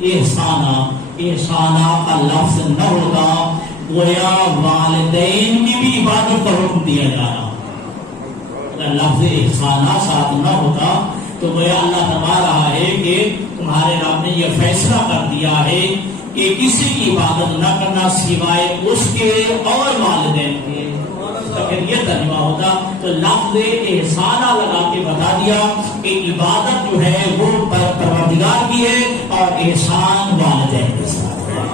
احسانا، احسانا کا لفظ نہ ہوتا گویا والدین کی بھی عبادت کا حکم دیا جا رہا. اگر لفظ احسانہ ساتھ نہ ہوتا تو گویا اللہ فرما رہا ہے کہ تمہارے رب نے یہ فیصلہ کر دیا ہے کہ کسی کی عبادت نہ کرنا سوائے اس کے اور والدین کے. اگر یہ ترجمہ ہوتا تو لفظ احسانہ لگا کے بتا دیا کہ عبادت جو ہے وہ پروردگار کی ہے اور احسان والدین کے ساتھ ہے.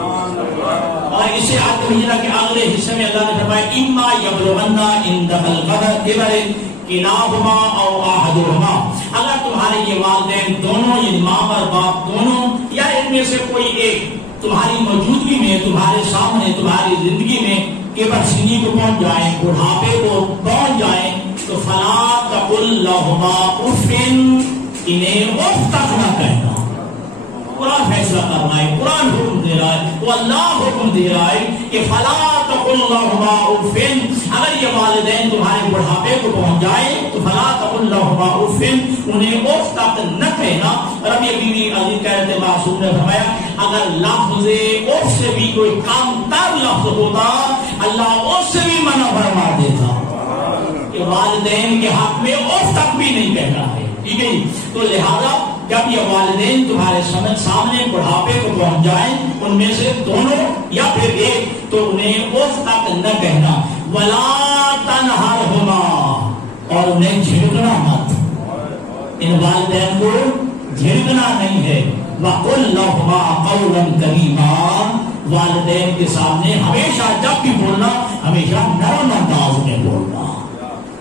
اور اسے آگے بھیجنا کہ اگلے حصے میں اللہ نے فرمایا اما یبلغن عندک الکبر کلاہما او احدہما، اگر تمہارے یہ والدین دونوں یعنی ماں اور باپ دونوں یا ان میں سے کوئی ایک تمہاری موجودگی میں، تمہارے سامنے، تمہاری زندگی میں کبر سنی کو پہنچ جائیں، بڑھاپے کو پہنچ جائیں تو فلا تقل لہما اف، انہیں اف تک نہ کہنا. قرآن فیصلہ کر رہا ہے، قرآن حکم دے رہا ہے، وہ اللہ حکم دے رہا ہے کہ فلا تقل لہما اف، اگر یہ والدین تمہارے بڑھاپے کو پہنچ جائے تو فلا تقل لہما اف، انہیں اف تک نہ کہنا. ربی بیوی عزیز کہتے معصوم نے فرمایا اگر لفظ اف سے بھی کوئی کم تر لفظ ہوتا اللہ اس سے بھی منع فرما دیتا کہ والدین کے حق میں اف تک بھی نہیں کہنا ہے. ٹھیک ہے. تو لہذا جب یہ والدین تمہارے سامنے بڑھاپے کو پہنچ جائیں ان میں سے دونوں یا پھر ایک تو انہیں اف تک نہ کہنا. ولا تنہرہما، اور انہیں جھڑکنا مت، ان والدین کو جھڑکنا نہیں ہے. وقل لہما قولا کریما، والدین کے سامنے ہمیشہ جب بھی بولنا ہمیشہ نرم انداز میں بولنا،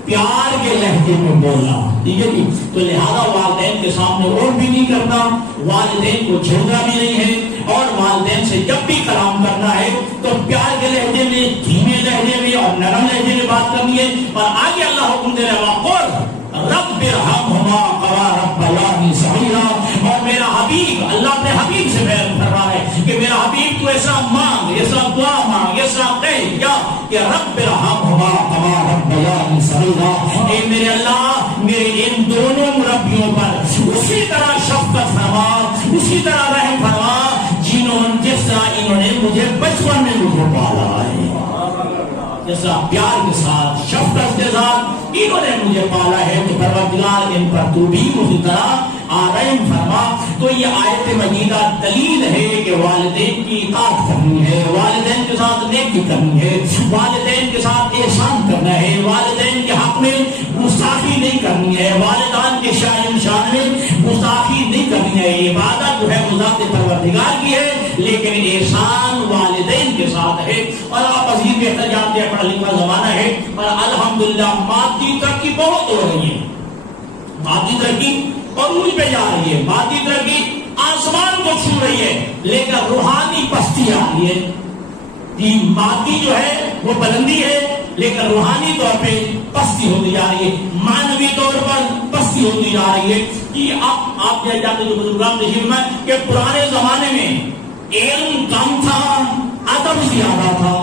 پیار کے لہجے میں بولنا. ٹھیک ہے جی. تو لہذا والدین کے سامنے اور بھی نہیں کرنا، والدین کو چھوڑنا بھی نہیں ہے، اور والدین سے جب بھی کلام کرنا ہے تو پیار کے لہجے میں، دھیمے لہجے میں اور نرم لہجے میں بات کرنی ہے. اور آگے اللہ حکم دے رہا ہے رب ارحمہما کما ربیانی صغیرا، اور میرا حبیب، اللہ اپنے حبیب سے بیان کر رہا ہے کہ میرا حبیب تو ایسا مانگ، ایسا دعا مانگ، ایسا کہے کیا کہ رب ارحمہما کما ربیانی صغیرا، اے میرے اللہ میرے ان دونوں مربیوں پر اسی طرح شفقت فرما، اسی طرح رحم فرما جس طرح انہوں نے مجھے بچپن میں مجھے پالا ہے، جیسا پیار کے ساتھ شفقت کے ساتھ انہوں نے مجھے پالا ہے تو پروردگار ان پر تو بھی اسی طرح رحم فرما. تو یہ آیت مجیدہ دلیل ہے کہ والدین کی اطاعت کرنی ہے، والدین کے ساتھ نیکی کرنی ہے، والدین کے ساتھ احسان کرنا ہے، والدین کے حق میں گستاخی نہیں کرنی ہے، والدین کے شان میں گستاخی نہیں کرنی ہے. عبادت جو ہے وہ ذات پروردگار کی ہے لیکن احسان والدین کے ساتھ ہے. اور آپ عزیز بہتر جانتے ہیں پڑھا لکھا زمانہ ہے اور الحمدللہ مادی ترقی بہت ہو رہی ہے، مادی ترقی عروج پہ جا رہی ہے، مادی ترقی آسمان کو چھو رہی ہے لیکن روحانی پستی آ رہی ہے. مادی جو ہے وہ بلندی ہے لیکن روحانی طور پہ پستی ہوتی جا رہی ہے، معنوی طور پر پستی ہوتی جا رہی ہے. کہ آپ جاتے جو بزرگان تشریف میں کہ پرانے زمانے میں علم کم تھا، ادب زیادہ تھا.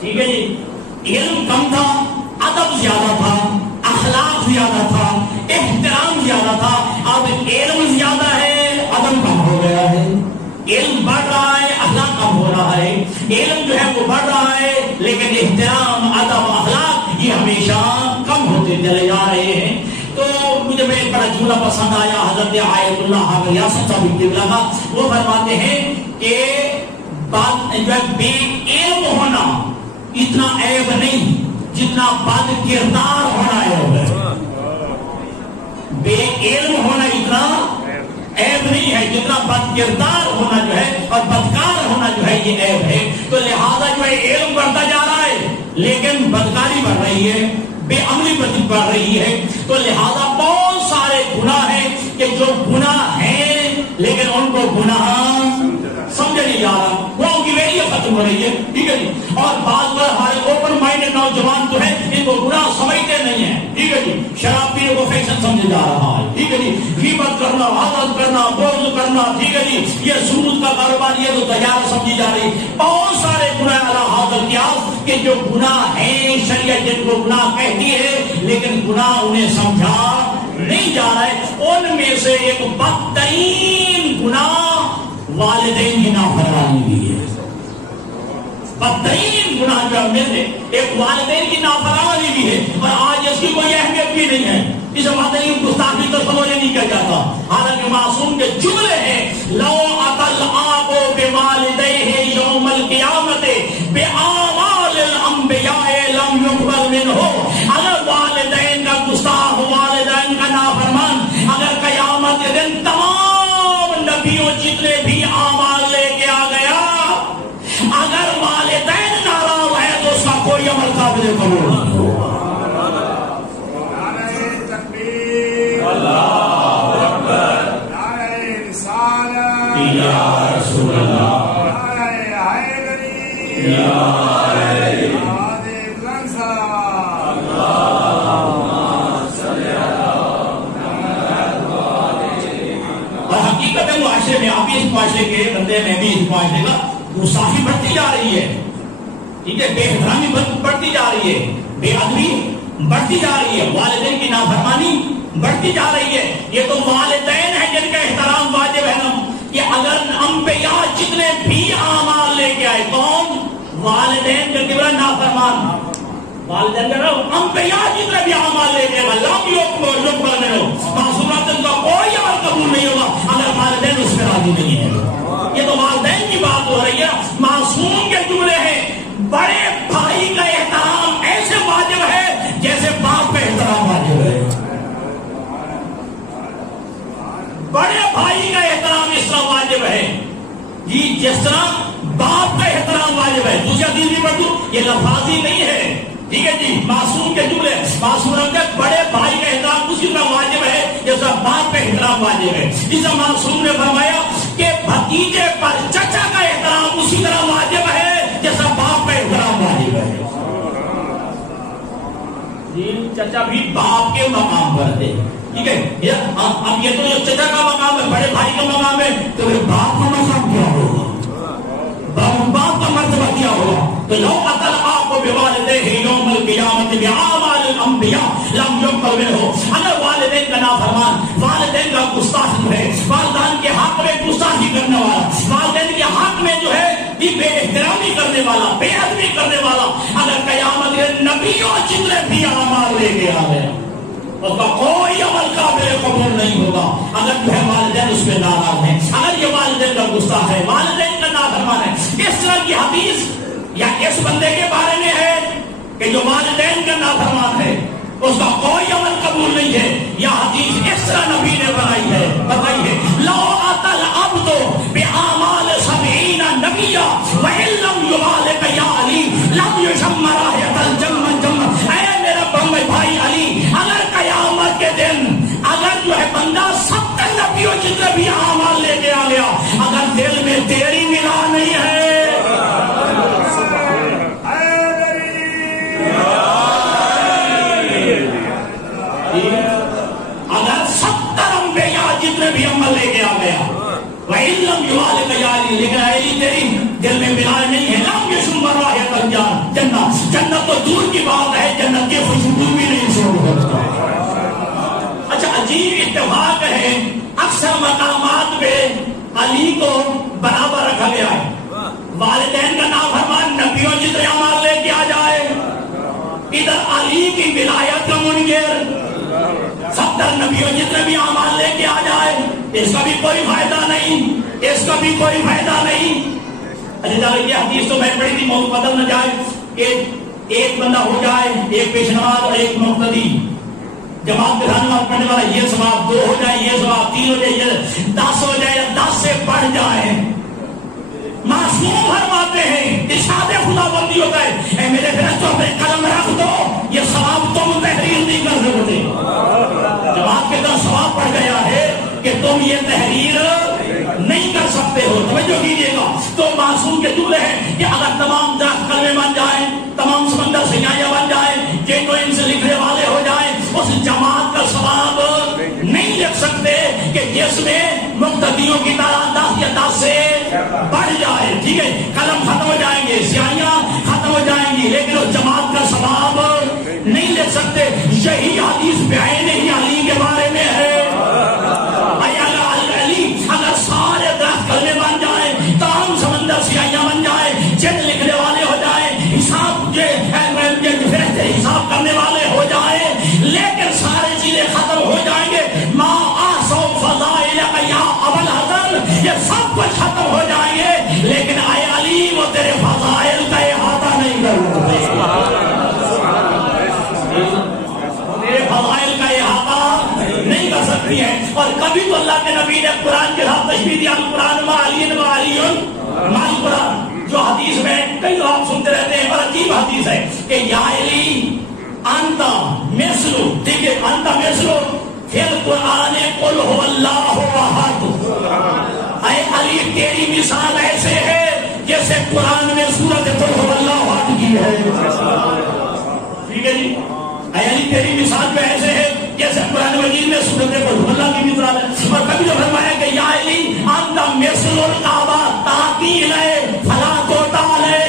ٹھیک ہے جی. علم کم تھا، ادب زیادہ تھا، اخلاق زیادہ تھا، احترام زیادہ تھا. اب علم زیادہ ہے، ادب کم ہو گیا ہے. علم بڑھ رہا ہے، اخلاق کم ہو رہا ہے. علم جو ہے وہ بڑھ رہا ہے لیکن احترام، ادب، اخلاق یہ ہمیشہ کم ہوتے چلے جا رہے ہیں. تو مجھے میں بڑا جملہ پسند آیا حضرت آیت اللہ ریاست صاحب قبلہ کا. وہ فرماتے ہیں کہ بے علم ہونا اتنا عیب نہیں جتنا بد کردار ہونا عیب ہے. بے علم ہونا اتنا عیب نہیں ہے جتنا بد کردار ہونا جو ہے اور بدکار ہونا جو ہے یہ عیب ہے. تو لہذا جو ہے علم بڑھتا جا رہا ہے لیکن بدکاری بڑھ رہی ہے، بے عملی بڑھ رہی ہے. تو لہذا بہت سارے گناہ ہیں کہ جو گناہ ہیں لیکن ان کو گناہ سمجھا نہیں جا رہا، وہ ان کی ویلیو ختم ہو رہی ہے. ٹھیک ہے جی. اور بعض بار ہمارے اوپن مائنڈ نوجوان جو ہے ان کو گناہ سمجھتے نہیں ہیں. ٹھیک ہے جی. شراب پینے کو فیشن سمجھا جا رہا ہے. ٹھیک ہے جی. غیبت کرنا، حسد کرنا، بغض کرنا، ٹھیک ہے جی، یہ سود کا کاروبار، یہ تو تجارت سمجھی جا رہی. بہت سارے گناہ علی ھذا القیاس کہ جو گناہ ہیں شریعت جن کو گناہ کہتی ہے لیکن گناہ انہیں سمجھا نہیں جا رہا ہے. ان میں سے ایک بدترین گناہ والدین کی نافرمانی بھی ہے. بدترین گناہ جو میں سے ایک والدین کی نافرمانی بھی ہے، اور آج اس کی کوئی اہمیت بھی نہیں ہے. اس والدین کی گستاخی تو سمجھ نہیں کیا جاتا، حالانکہ معصوم کے جملے ہیں لو اتل آبو بوالدیہ یوم القیامت بآمال الانبیاء لم یقبل منہ. اگر والدین کا گستاخ، والدین کا نافرمان اگر قیامت کے دن تمام نبیوں جتنے بھی اعمال لے کے آ گیا، اگر والدین ناراض ہے تو اس کا کوئی عمل قابل قبول نہیں ہوگا. نعرہ تکبیر، اللہ اکبر، نعرہ رسالت یا رسول اللہ، نعرہ حیدری یا حیدری، آدم لنسا اللہم صلی اور حقیقت ہے معاشرے میں، آپ اس معاشرے کے بندے میں بھی اس معاشرے کا گستاخی بڑھتی جا رہی ہے. ٹھیک ہے، بے احترامی بڑھتی جا رہی ہے، بے ادبی بڑھتی جا رہی ہے، والدین کی نافرمانی بڑھتی جا رہی ہے. یہ تو والدین ہیں جن کا احترام واجب ہے نا، کہ اگر انبیاء جتنے بھی اعمال لے کے آئے، کون؟ والدین کا کبرا نافرمان، والدین کا انبیاء جتنے بھی اعمال لے کے آئے لم یقبل منہ، معصومات کا کوئی عمل قبول نہیں ہوگا اگر والدین اس میں راضی نہیں ہے. یہ تو والدین کی بات ہو رہی ہے. معصوم کے جملے ہیں بڑے بھائی کا احترام ایسے واجب ہے جیسے باپ کا احترام واجب ہے. بڑے بھائی کا احترام اس طرح واجب ہے جی جس طرح باپ کا احترام واجب ہے. دوسری حدیث بھی پڑھ دوں، یہ لفاظی نہیں ہے. ٹھیک ہے جی، معصوم کے جملے، معصوم کے بڑے بھائی کا احترام اسی طرح واجب ہے جیسا باپ کا احترام واجب ہے. جیسا معصوم نے فرمایا کہ بھتیجے پر چچا کا احترام اسی طرح واجب ہے جیسا باپ کا احترام واجب ہے. جی چچا بھی باپ کے مقام پر تھے. ٹھیک ہے، اب یہ تو جو چچا کا مقام ہے، بڑے بھائی کا مقام ہے، تو پھر باپ کا مقام کیا ہوگا؟ باپ کا مرتبہ کیا ہوگا؟ تو لو اتل آپ کو بوالدیہ یوم القیامت بآمال الانبیاء لم یقبل منہ. اگر والدین کا نافرمان، والدین کا گستاخ جو ہے، والدین کے حق میں گستاخی کرنے والا، والدین کے حق میں جو ہے بے احترامی کرنے والا، بے ادبی کرنے والا، اگر قیامت کے نبیوں جتنے بھی اعمال لے کے آ گیا، اس کا کوئی عمل قابل قبول نہیں ہوگا اگر جو ہے والدین اس میں ناراض ہیں، اگر یہ والدین کا گستاخ ہے، والدین کا نافرمان ہے. اس طرح کی حدیث یا اس بندے کے بارے میں ہے کہ جو والدین کا نافرمان ہے اس کا کوئی عمل قبول نہیں ہے. یہ حدیث اس طرح نبی نے بتائی ہے لو اتل عبد بآمال 70 نبیا وان لم یبالغ یا علی لم یشم رائحۃ الجنہ. اے میرا بھائی علی، اگر قیامت کے دن اگر جو ہے بندہ 70 نبیوں جتنے بھی اعمال لے کے آ گیا، اگر دل میں تیری ملا نہیں ہے، اگر 70 انبیاء جتنے بھی عمل لے کے آ گیا، وَإِن لَّمْ يُبَالِغْ يَا عَلِي، لیکن علی تیری دل میں ملا نہیں ہے، لَمْ يَشُمَّ رَائحَةَ الجنہ. جنت تو دور کی بات ہے، جنت کی خوشبو بھی نہیں چھوڑ سکتا. اچھا، عجیب اتفاق ہے، اکثر مقامات پہ علی کو برابر رکھا گیا ہے. والدین کا نافرمان نبیوں جتنے اعمال لے کے آ جائے، ادھر علی کی ولایت کا منکر 70 نبیوں جتنے بھی اعمال لے کے آ جائے، اس کا بھی کوئی فائدہ نہیں، اس کا بھی کوئی فائدہ نہیں. یہ حدیث تو میں پڑھی تھی، موضوع بدل نہ جائے. ایک بندہ ہو جائے، ایک پیش نماز اور ایک مقتدی، جماعت کے ساتھ نماز پڑھنے والا یہ ثواب، 2 ہو جائے یہ ثواب، 3 ہو جائے، 10 ہو جائے یا 10 سے بڑھ جائے. معصوم فرماتے ہیں، ارشاد خدا بندی ہوتا ہے، اے میرے فرشتوں اپنے قلم رکھ دو، یہ ثواب تم تحریر نہیں کر سکتے. جماعت کے اندر ثواب پڑ گیا ہے کہ تم یہ تحریر نہیں کر سکتے ہو. توجہ کیجیے گا. تو معصوم کے جملے ہیں کہ اگر تمام درخت کلمے بن جائیں، تمام سمندر سیاحیاں بن جائیں، جن کو ان سے لکھنے والے ہو جائیں، اس جماعت کا ثواب نہیں لکھ سکتے کہ جس میں مقتدیوں کی تعداد 10 یا 10 سے بڑھ جائے. ٹھیک ہے، قلم ختم ہو جائیں گے، سیاحیاں ختم ہو جائیں گی، لیکن اس جماعت کا ثواب نہیں لکھ سکتے. یہی حدیث بعین ہی علی کے بارے میں ہے. اگر سارے درخت کلمے بن جائیں نزل القرآن مع علی و علی مع القرآن، جو حدیث میں کئی دفعہ آپ سنتے رہتے ہیں، بڑا عجیب حدیث ہے کہ یا علی انت مثلو، ٹھیک ہے، انت مثلو فی القرآن قل هو اللہ احد، اے علی تیری مثال ایسے ہے جیسے قرآن میں سورۃ قل هو اللہ احد کی ہے، ٹھیک ہے جی، اے علی تیری مثال میں ایسے ہے جیسے قرآن مجید میں سورۃ قل هو اللہ کی مثال ہے۔ اور کبھی جو فرمایا کہ یا علی انت مثل الکعبہ تعطیل ہے فلا تعطال ہے،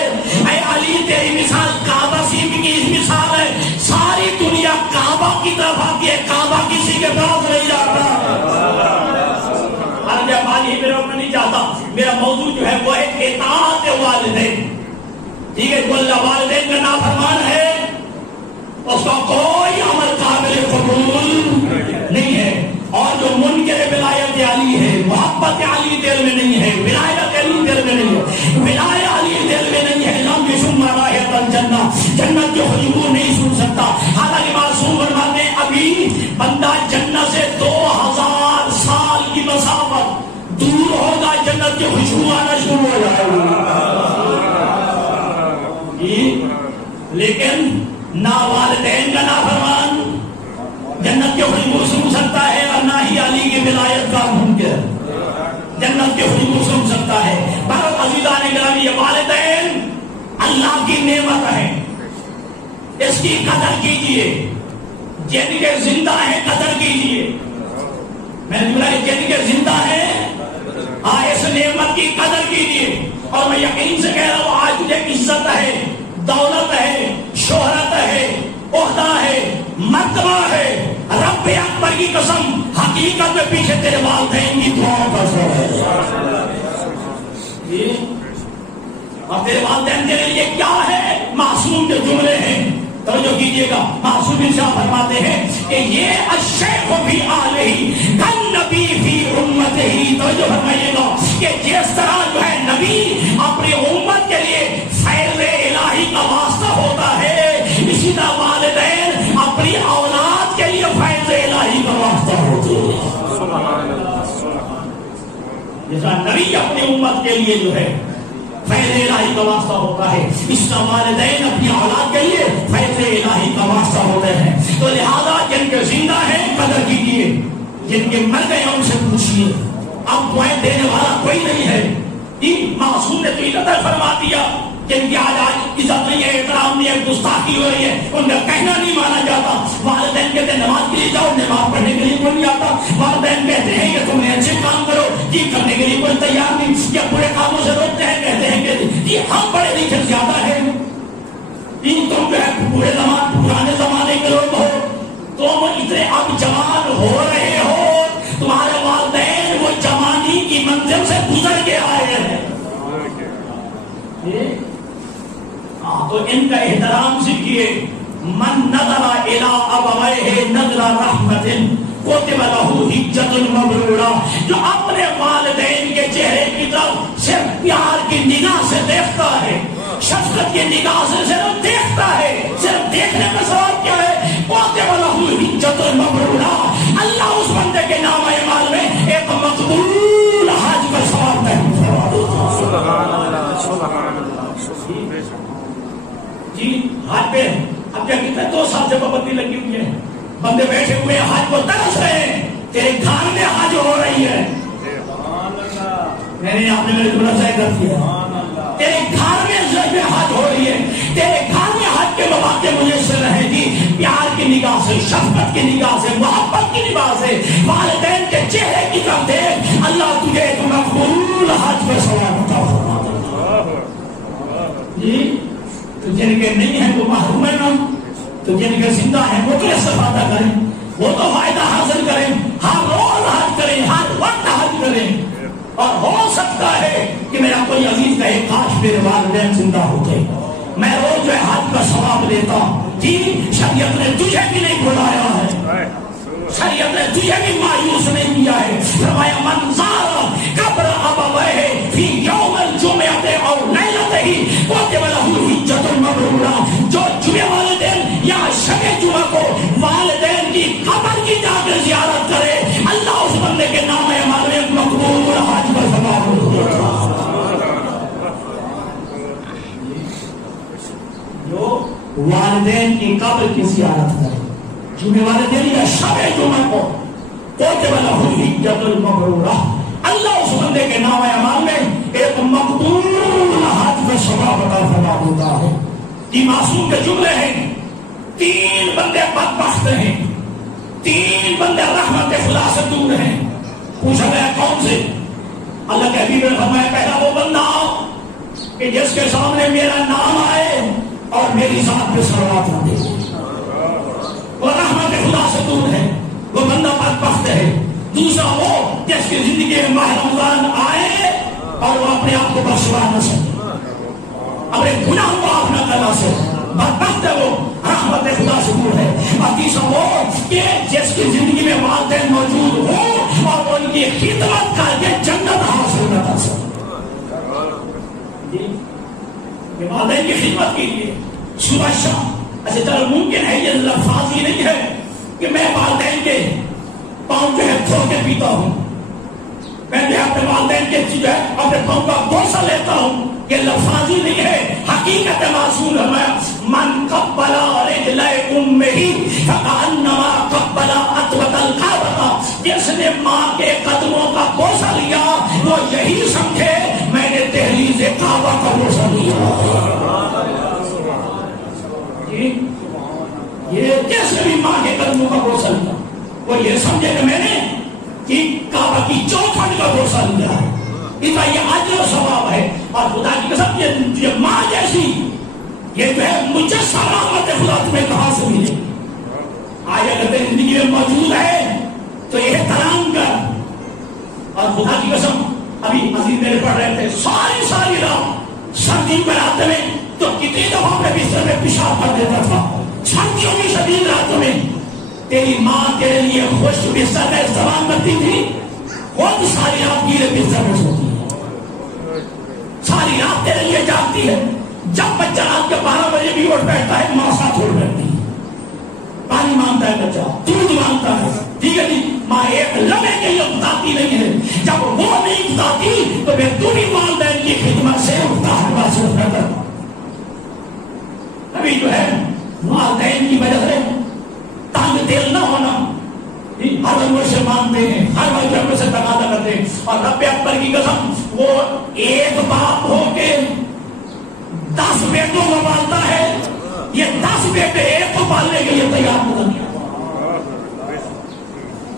اے علی تیری مثال کعبہ شریف کی مثال ہے، ساری دنیا کعبہ کی طرف آتی ہے، کعبہ کسی کے پاس نہیں جاتا۔ میرا میں نہیں چاہتا، میرا موضوع جو ہے وہ ہے اطاعت والدین، ٹھیک ہے، جو اللہ والدین کا نافرمان ہے اس کا کوئی عمل قابل قبول نہیں ہے، اور جو منکر ولایت علی ہے، محبت علی دل میں نہیں ہے، ولایت علی دل میں نہیں ہے، ولایت علی دل میں نہیں ہے، لم یشم رائحۃ الجنہ، جنت کی خوشبو نہیں سن سکتا۔ حالانکہ معصوم فرماتے ہیں ابھی بندہ جنت سے 2000 سال کی مسافت دور ہوگا، جنت کی خوشبو آنا شروع ہو جائے گی، لیکن نہ والدین کا نافرمان جنت کے خوشبو سن سکتا ہے، اور نہ ہی علی کی ولایت کا منکر جنت کے خوشبو سن سکتا ہے۔ بہت عزیزان گرامی، یہ والدین اللہ کی نعمت ہے، اس کی قدر کیجئے، جن کے زندہ ہیں قدر کیجئے، میں نے بولا جن کے زندہ ہیں اس نعمت کی قدر کیجئے۔ اور میں یقین سے کہہ رہا ہوں آج تجھے عزت ہے، دولت ہے، شہرت ہے، عہدہ ہے، مرتبہ ہے، رب اکبر کی قسم حقیقت میں پیچھے تیرے والدین کی دعاؤں کا سبب ہے، اور تیرے والدین تیرے لیے کیا ہے؟ معصوم کے جملے ہیں، توجہ کیجئے گا۔ معصوم انشاء فرماتے ہیں کہ یہ الشیخ فی آلہ کالنبی فی امتہ، توجہ فرمائیے گا کہ جس طرح جو ہے نبی اپنی امت کے لیے فیض الہی کا واسطہ ہوتا ہے، اسی طرح والدین اپنی اولاد کے لیے فیض الہی کا واسطہ ہوتے ہیں۔ جیسا نبی اپنی امت کے لیے جو ہے فیض الہی کا واسطہ ہوتا ہے، اس کا والدین اپنی اولاد کے لیے فیض الہی کا واسطہ ہوتے ہیں۔ تو لہذا جن کے زندہ ہیں قدر کیجیے، جن کے مر گئے ان سے پوچھیے، اب دعائیں دینے والا کوئی نہیں ہے۔ معصوم نے تو عزت فرما دیا، جن کی آج عزت نہیں ہے، احترام نہیں ہے، گستاخی ہو رہی ہے، ان کا کہنا نہیں مانا جاتا۔ والدین کہتے ہیں نماز کے لیے جاؤ، نماز پڑھنے کے لیے کوئی نہیں آتا۔ والدین کہتے ہیں کہ تم نے اچھے کام کرو، جی کرنے کے لیے کوئی تیار نہیں، یا برے کاموں سے روکتے ہیں، کہتے ہیں کہ جی ہم پڑھے لکھے زیادہ ہیں، تم جو ہے پرانے زمانے کے لوگ ہو، تم اتنے اب جوان ہو رہے ہو، تمہارے والدین وہ جوانی کی منزل سے گزر کے آئے ہیں، تو ان کا احترام سیکھیے۔ من نظر الی ابویہ نظر رحمت کتب لہ حجۃ مبرورہ، جو اپنے والدین کے چہرے کی طرف صرف پیار کی نگاہ سے دیکھتا ہے، شفقت کی نگاہ سے صرف دیکھتا ہے، صرف دیکھنے کا ثواب کیا ہے؟ کتب لہ حجۃ مبرورہ، اللہ اس بندے کے نام اعمال میں ایک مقبول حج کا ثواب محفوظ کروا دیتا ہے۔ سبحان اللہ، سبحان اللہ۔ جی حج پہ اب کیا کتنے 2 سال سے پابندی لگی ہوئی ہے، بندے بیٹھے ہوئے حج کو ترس رہے ہیں، تیرے گھر میں حج ہو رہی ہے، میں نے آپ نے میرے کو رسائی کر دیا، تیرے گھر میں حج ہو رہی ہے، تیرے گھر میں حج کے مواقع میسر رہے گی، پیار کی نگاہ سے، شفقت کی نگاہ سے، محبت کی نگاہ سے والدین کے چہرے کی طرف دیکھ، اللہ تجھے ایک مقبول حج کا ثواب عطا فرما دے گا۔ جی تو جن کے نہیں ہیں وہ محروم ہیں نا، تو جن کے زندہ ہیں وہ تو استفادہ کریں، وہ تو فائدہ حاصل کریں، ہر روز حج کریں، ہر وقت حج کریں۔ اور ہو سکتا ہے کہ میرا کوئی عزیز کہے کاش میرے والدین زندہ ہوتے، میں روز جو ہے حج کا ثواب لیتا۔ جی شریعت نے تجھے بھی نہیں بلایا ہے، شریعت نے تجھے بھی مایوس نہیں کیا ہے، فرمایا من زار قبر ابویہ فی یوم الجمعہ او لیلتہ کتب لہ حجۃ مبرورہ، جو جمعے والے دن یا شب جمعہ کو والدین کی قبر کی جا کر زیارت کرے، اللہ اس بندے کے نام اعمال میں مقبول حج پر والدین کی قبر کی زیارت کرے. جمعے والے دن یا شب جمعہ کو اللہ اس بندے کے نام اعمال میں ایک مقبول حج میں ثواب عطا فرما دیتا ہے. یہ معصوم کے جملے ہیں. 3 بندے بدبخت ہیں, 3 بندے رحمت خدا سے دور ہیں. پوچھا گیا کون سے؟ اللہ کے حبیب نے فرمایا پہلا وہ بندہ کہ جس کے سامنے میرا نام آئے اور میری ذات پہ صلوات پڑھے, وہ رحمت خدا سے دور ہے, وہ بندہ بدبخت ہے. دوسرا وہ جس کی زندگی میں ماہ رمضان آئے اور وہ اپنے آپ کو بخشوا نہ سکے, اپنے گناہ کو معاف نہ کرنا سکے, بدبخت ہے وہ, رحمت خدا سے دور ہے. اور تیسرا وہ کہ جس کی زندگی میں والدین موجود ہوں اور ان کی خدمت کر کے جنت حاصل نہ کر سکے. یہ والدین کی خدمت کے لیے صبح شام ایسے چلو ممکن ہے, یہ لفظ ہی نہیں ہے کہ میں والدین کے پاؤں جو ہے دھو کے پیتا ہوں, میں جو اپنے والدین کے جو ہے اپنے پاؤں کا بوسہ لیتا ہوں, یہ لفظ ہی نہیں ہے. حقیقت معصوم ہے من قبل رجل امہ فکانما قبل عتبۃ الکعبہ, جس نے ماں کے قدموں کا بوسہ لیا وہ یہی سمجھے میں نے دہلیز کعبہ کا بوسہ لیا. یہ جس نے بھی ماں کے قدموں کا بوسہ لیا وہ یہ سمجھے کہ میں نے کہ کعبہ کی چوکھٹ کا بوسہ لیا ہے. اتنا یہ اجر و ثواب ہے. اور خدا کی قسم یہ ماں جیسی یہ جو ہے مجسمہ رحمت خدا تمہیں کہاں سے ملے. آج اگر تیری زندگی میں موجود ہے تو یہ احترام کر. اور خدا کی قسم ابھی عزیز میرے پڑھ رہے تھے ساری رات سردی میں رات میں تو کتنی دفعہ میں بستر میں پیشاب کر دیتا تھا. سردیوں کی شدید راتوں میں تیری ماں تیرے لیے خوش بستر کا استعمال کرتی تھی, خود ساری رات گیلے بستر میں سوتی ہے, ساری رات تیرے لیے جاگتی ہے. جب بچہ رات کے 12 بجے بھی اٹھ بیٹھتا ہے ماں ساتھ اٹھ بیٹھتی ہے, پانی مانگتا ہے بچہ, دودھ مانگتا ہے. ٹھیک ہے جی, ماں ایک لمحے کے لیے بتاتی نہیں ہے. جب وہ نہیں بتاتی تو پھر تو بھی والدین کی خدمت سے اٹھتا ہے بات سے اٹھتا ہے. ابھی جو ہے والدین کی وجہ سے تانگ دل نہ ہونا, ہر وقت سے مانتے ہیں, ہر وقت سے تقاضا کرتے ہیں. اور رب اکبر کی قسم وہ ایک باپ ہو کے 10 بیٹوں کو پالتا ہے, یہ 10 بیٹے ایک کو پالنے کے لیے تیار ہوتا ہے.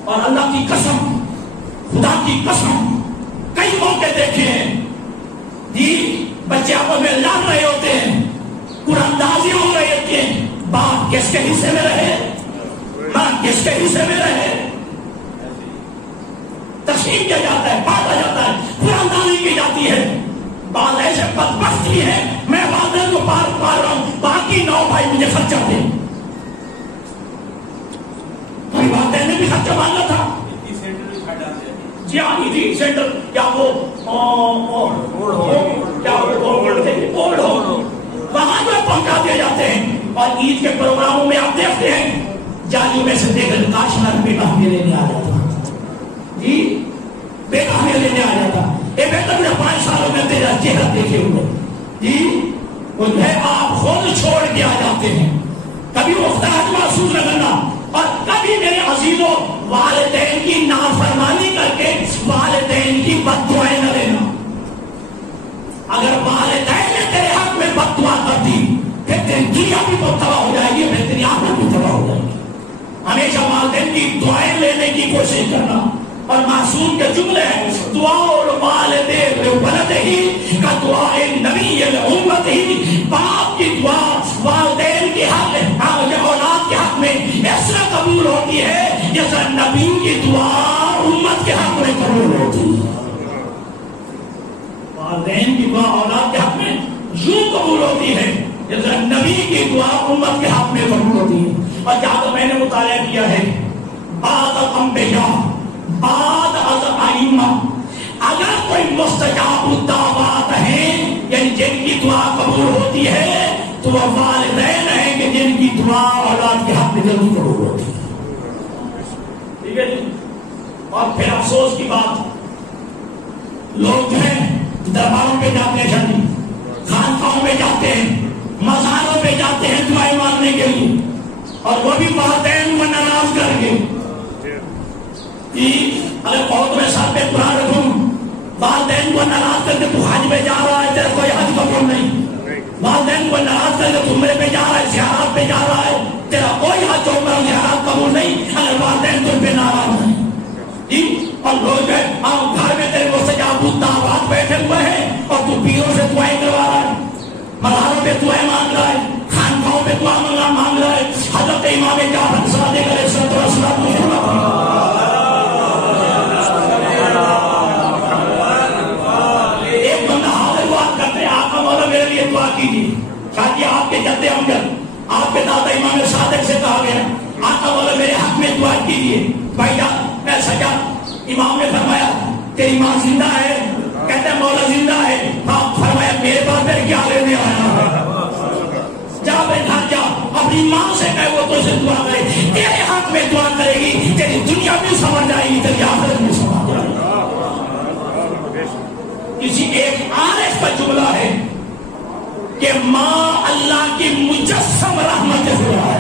اور اللہ کی قسم, خدا کی قسم کئی موقع دیکھے ہیں جی, بچے آپس میں لڑ رہے ہوتے ہیں, قرآن دازی ہو رہی ہوتی ہے, باپ کس کے حصے میں رہے, ماں کس کے حصے میں رہے, تقسیم کیا جاتا ہے, بانٹا جاتا ہے, قرآن دازی کی جاتی ہے. بعض ایسے بدبخت بھی ہیں, میں والدین کو پار رہا ہوں, باقی 9 بھائی مجھے خرچہ دیں. بھائی والدین نے بھی خرچہ مانگا تھا. جی ہاں, عیدی سینٹر کیا وہ اولڈ ہو وہاں جو پہنچا دیے جاتے ہیں. اور عید کے پروگراموں میں آپ دیکھتے ہیں جالیوں میں سے دیکھ کر کاش نہ بیٹا ہمیں لینے آ جاتا جی, بیٹا ہمیں لینے آ جاتا. یہ بیٹا مجھے 5 سالوں میں تیرا چہرہ دیکھے ہوئے جی, وہ جو ہے آپ خود چھوڑ کے آ جاتے ہیں. کبھی محتاج محسوس نہ کرنا, اور کبھی میرے عزیزوں والدین کی نافرمانی کر کے والدین کی بد دعائیں نہ لینا. اگر والدین نے تیرے حق میں بد دعا کر دی پھر تیری دنیا بھی تو تباہ ہو جائے گی, پھر تیری آخرت بھی تباہ ہو جائے گی. ہمیشہ والدین کی دعائیں لینے کی کوشش کرنا. اور معصوم کے جملے ہیں دعا والدین لولدہ کا دعا نبی امت ہی. باپ کی دعا والدین کے حق اولاد کے حق میں اس طرح قبول ہوتی ہے جیسا نبی کی دعا امت کے حق میں قبول ہوتی ہے. والدین کی دعا اولاد کے حق میں یوں قبول ہوتی ہے جیسا نبی کی دعا امت کے حق میں قبول ہوتی ہے. اور جہاں تو میں نے مطالعہ کیا ہے بعد انبیاء بعد از ائمہ, اگر کوئی مستجاب الدعوات ہیں یعنی جن کی دعا قبول ہوتی ہے تو وہ والدین ہیں کہ جن کی دعا اولاد کے حق میں جلدی قبول ہوتی ہے. ٹھیک ہے جی. اور پھر افسوس کی بات, لوگ جو ہیں درباروں پہ جاتے ہیں, خانقاہوں میں جاتے ہیں, مزاروں پہ جاتے ہیں دعائیں مانگنے کے لیے، اور وہ بھی والدین کو ناراض کر کے. اگر بہت میں ساتھ پہ قرآن رکھوں، والدین کو ناراض کر کے تو حج پہ جا رہا ہے، تیرا کوئی حج قبول نہیں. والدین کو ناراض کر کے تو عمرے پہ جا رہا ہے، زیارات پہ جا رہا ہے، تیرا کوئی حج عمرہ زیارات قبول نہیں اگر والدین تم پہ ناراض ہیں. اور لوگ گھر میں تیرے کو سجاد دعوات بیٹھے ہوئے ہیں اور تو پیروں سے دعائیں کروا رہا ہے، مزاروں پہ دعائیں مانگ رہا ہے، خانقاہوں پہ دعا مانگ رہا ہے. حضرت امام جعفر صادق علیہ السلام کو ایک بندہ حاضر بات کرتے ہیں، آقا مولا میرے لیے دعا کیجیے. شاید آپ کے جد امجد، آپ کے دادا امام صادق سے کہا گیا آقا مولا میرے حق میں دعا کیجیے. بھائی جان ایسا کیا؟ امام نے فرمایا تیری ماں زندہ ہے؟ کہتے ہیں مولا زندہ ہے. فرمایا میرے پاس پھر کیا لینے آیا؟ جا بیٹھا جا اپنی ماں سے کہے وہ تو سے دعا کرے، تیرے حق میں دعا کرے گی، تیری دنیا بھی سمجھ جائے گی، تیری آخرت بھی سمجھ جائے گی. کسی ایک عارف کا جملہ ہے کہ ماں اللہ کی مجسم رحمت خدا ہے.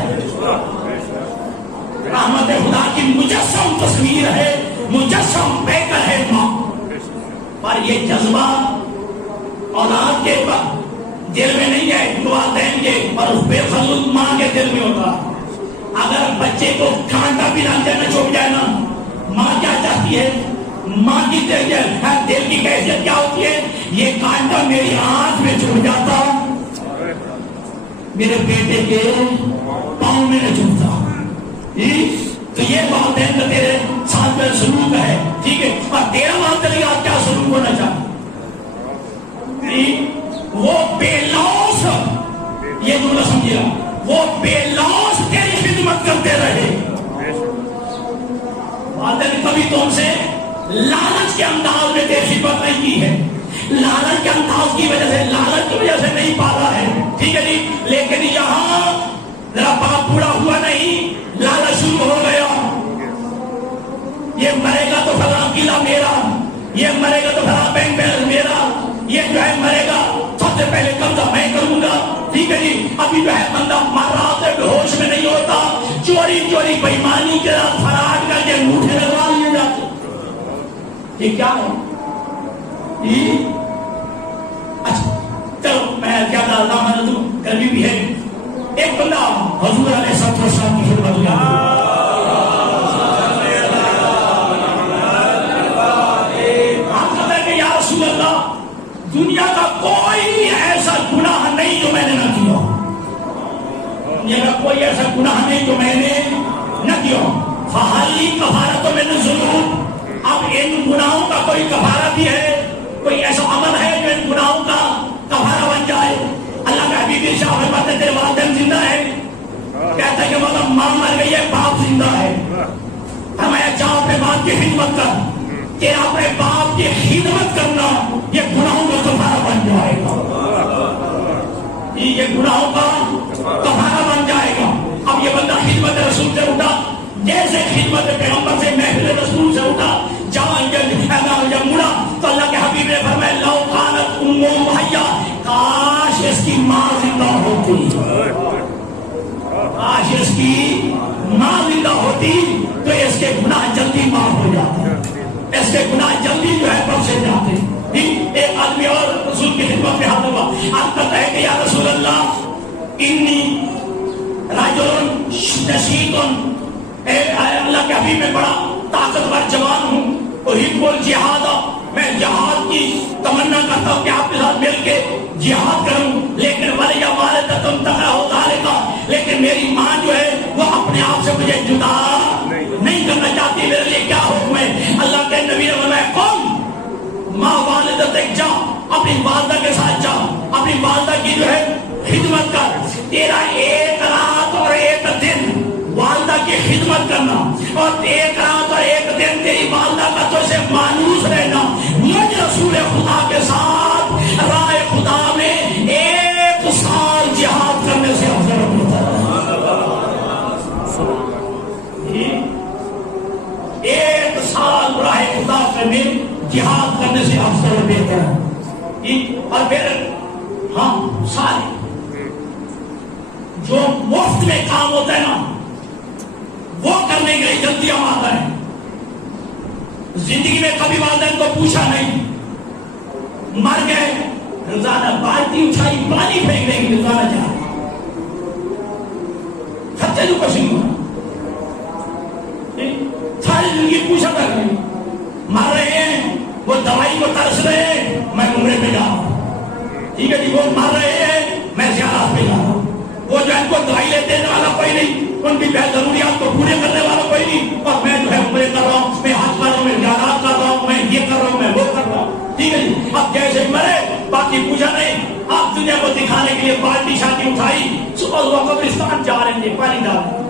رحمت خدا کی مجسم تصویر ہے، مجسم پیکر ہے ماں. پر یہ جذبہ اولاد کے دل میں نہیں ہے، والدین کے اور اس بے خلوص ماں کے دل میں ہوتا. اگر بچے کو کانٹا بھی لگ جائے نہ چھوٹ جائے نا، ماں کیا چاہتی ہے؟ ماں کی دل کی کیفیت کیا ہوتی ہے؟ یہ کانٹا میری آنکھ میں چھوٹ جاتا، میرے بیٹے کے پاؤں میں نہ چھوٹتا. تو یہ والدین کا تیرے ساتھ میں سلوک ہے، ٹھیک ہے. اور تیرا والدین کا کیا سلوک ہونا چاہتا؟ وہ بے لوث، یہ جملہ سمجھیے، وہ بے لوث تیری خدمت کرتے رہے. والدین کبھی تم سے لالچ کے انداز میں تیری خدمت نہیں کی ہے، لالچ کے انداز کی وجہ سے، لالچ کی وجہ سے نہیں پالا ہے، ٹھیک ہے جی. لیکن یہاں ذرا باپ بوڑھا ہوا نہیں، لالچ شروع ہو گیا. یہ مرے گا تو فلاں قلعہ میرا، یہ مرے گا تو فلاں بینک بیلنس میرا، یہ جو ہے مرے گا سب سے پہلے قبضہ میں کروں گا، ٹھیک ہے جی. ابھی جو ہے بندہ مر رہا ہوتا ہے، ہوش میں نہیں ہوتا، چوری چوری بےایمانی کے ساتھ فراڈ کر کے انگوٹھے لگوا لیے جاتے. یہ کیا ہے؟ اچھا چلو میں کیا ڈالتا ہوں، گرمی بھی ہے. ایک بندہ حضور علیہ السلام کی خدمت میں دنیا کا کوئی ایسا گناہ نہیں جو میں نے نہ کیا، دنیا کا کوئی ایسا گناہ نہیں جو میں نے نہ کیا. فحالی کفارت میں نے ضرور. اب ان گناہوں کا کوئی کفارہ بھی ہے، کوئی ایسا عمل ہے جو ان گناہوں کا کفارہ بن جائے؟ اللہ کا حبیب ارشاد فرماتے ہیں تیرے والدین زندہ ہے؟ کہتا ہے کہ مطلب ماں مر گئی ہے، باپ زندہ ہے. فرمایا جا اپنے باپ کی خدمت کر. تیرا اپنے باپ کی خدمت کرنا یہ گناہوں کا کفارہ بن جائے گا، یہ گناہوں کا کفارہ بن جائے گا. اب یہ بندہ خدمت رسول سے اٹھا، جیسے خدمت پیغمبر سے، محفل رسول سے اٹھا، جب مڑا تو اللہ کے حبیب نے فرمایا لو کانت امہ حیہ، کاش اس کی ماں زندہ ہوتی، کاش اس کی ماں زندہ ہوتی تو اس کے گناہ جلدی معاف ہو جاتے، اس کے گناہ جلدی جو ہے بخشے جاتے. ایک آدمی اور رسول کی خدمت میں حاضر ہوا، آپ کہتا ہے کہ یا رسول اللہ انی رجل نشیط، اللہ کے حبیب میں بڑا طاقتور جوان ہوں، احب الجہاد، میں جہاد کی تمنا کرتا ہوں کہ آپ کے ساتھ مل کے جہاد کروں، لیکن ولی والدتم تکرہ ذالک، لیکن میری ماں جو ہے وہ اپنے آپ سے مجھے جدا نہیں کرنا چاہتی، میرے لیے کیا حکم ہے؟ اللہ کے نبی نے فرمایا قم ماں والدتک، جا اپنی والدہ کے ساتھ جا، اپنی والدہ کی جو ہے خدمت کر. تیرا ایک رات اور ایک دن والدہ کی خدمت کرنا، اور ایک رات اور ایک دن تیری والدہ کا تو سے مانوس رہنا، مجھ رسول خدا کے ساتھ راہ خدا میں 1 سال جہاد کرنے سے افضل ہوتا ہے. 1 سال راہ خدا میں جہاد کرنے سے افضل بہتر ہے. اور پھر ہم سارے جو مفت میں کام ہوتا ہے نا وہ کرنے کے لیے جلدی ہم آتا ہے. زندگی میں کبھی والدین کو پوچھا نہیں, مر گئے روزانہ بالٹی اٹھائی پانی پھینکنے کی روزانہ جا خطے جو کچھ نہیں ہوا, ساری زندگی پوچھا کر رہے ہیں. مر رہے ہیں وہ دوائی کو ترس رہے ہیں, میں عمرے پہ جا رہا ہوں. ٹھیک ہے جی, وہ مر رہے ہیں میں زیارت پہ جا رہا ہوں. وہ جو ہے ان کو دوائی لے دینے والا کوئی نہیں, ان کی ضروریات کو پورے کرنے والا کوئی نہیں, اور میں جو ہے عمرے کر رہا ہوں, میں حج کر رہا ہوں, میں زیارت کر رہا ہوں, میں یہ کر رہا ہوں, میں وہ کر رہا ہوں. ٹھیک ہے جی, اب جیسے مرے باقی پوچھا نہیں. آپ دنیا کو دکھانے کے لیے بالٹی شادی اٹھائی, صبح قبرستان جا رہے ہیں پانی ڈال رہے ہیں.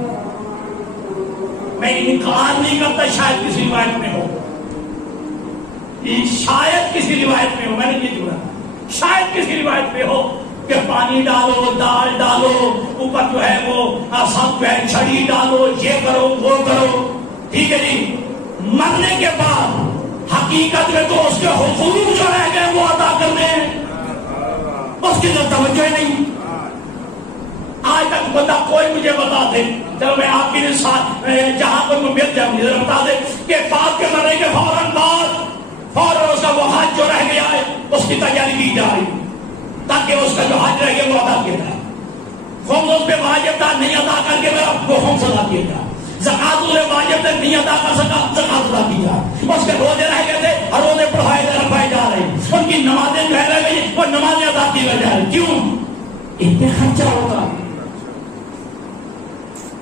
میں انکار نہیں کرتا شاید کسی روایت میں ہو, شاید کسی روایت میں ہو, میں نے یہ جڑا شاید کسی روایت میں ہو کہ پانی ڈالو, دال ڈالو, اوپر جو ہے وہ سب جو ہے چھڑی ڈالو, یہ کرو وہ کرو. ٹھیک ہے جی, مرنے کے بعد حقیقت میں تو اس کے حقوق جو رہ گئے وہ ادا کرنے ہیں, اس کی تو توجہ نہیں. آج تک بندہ کوئی مجھے بتا دے, چلو میں آپ کے ساتھ جہاں پر مل جائے مجھے بتا دے کہ باپ کے مرنے کے فوراً بعد فوراً اس کا وہ حج جو رہ گیا ہے اس کی تیاری کی جا رہی تاکہ اس کا جو حج رہ گیا وہ ادا کیا جائے. خمس اس پہ واجب تھا نہیں ادا کر کے میرا وہ خمس ادا کیا جائے. زکات اسے واجب تھا نہیں ادا کر سکا, زکات ادا کی جائے. اس کے روزے رہ گئے تھے اور روزے پڑھائے رکھائے جا رہے ہیں. ان کی نمازیں جو رہ گئی وہ نمازیں ادا کی جا رہی. کیوں؟ اتنے خرچہ ہوگا,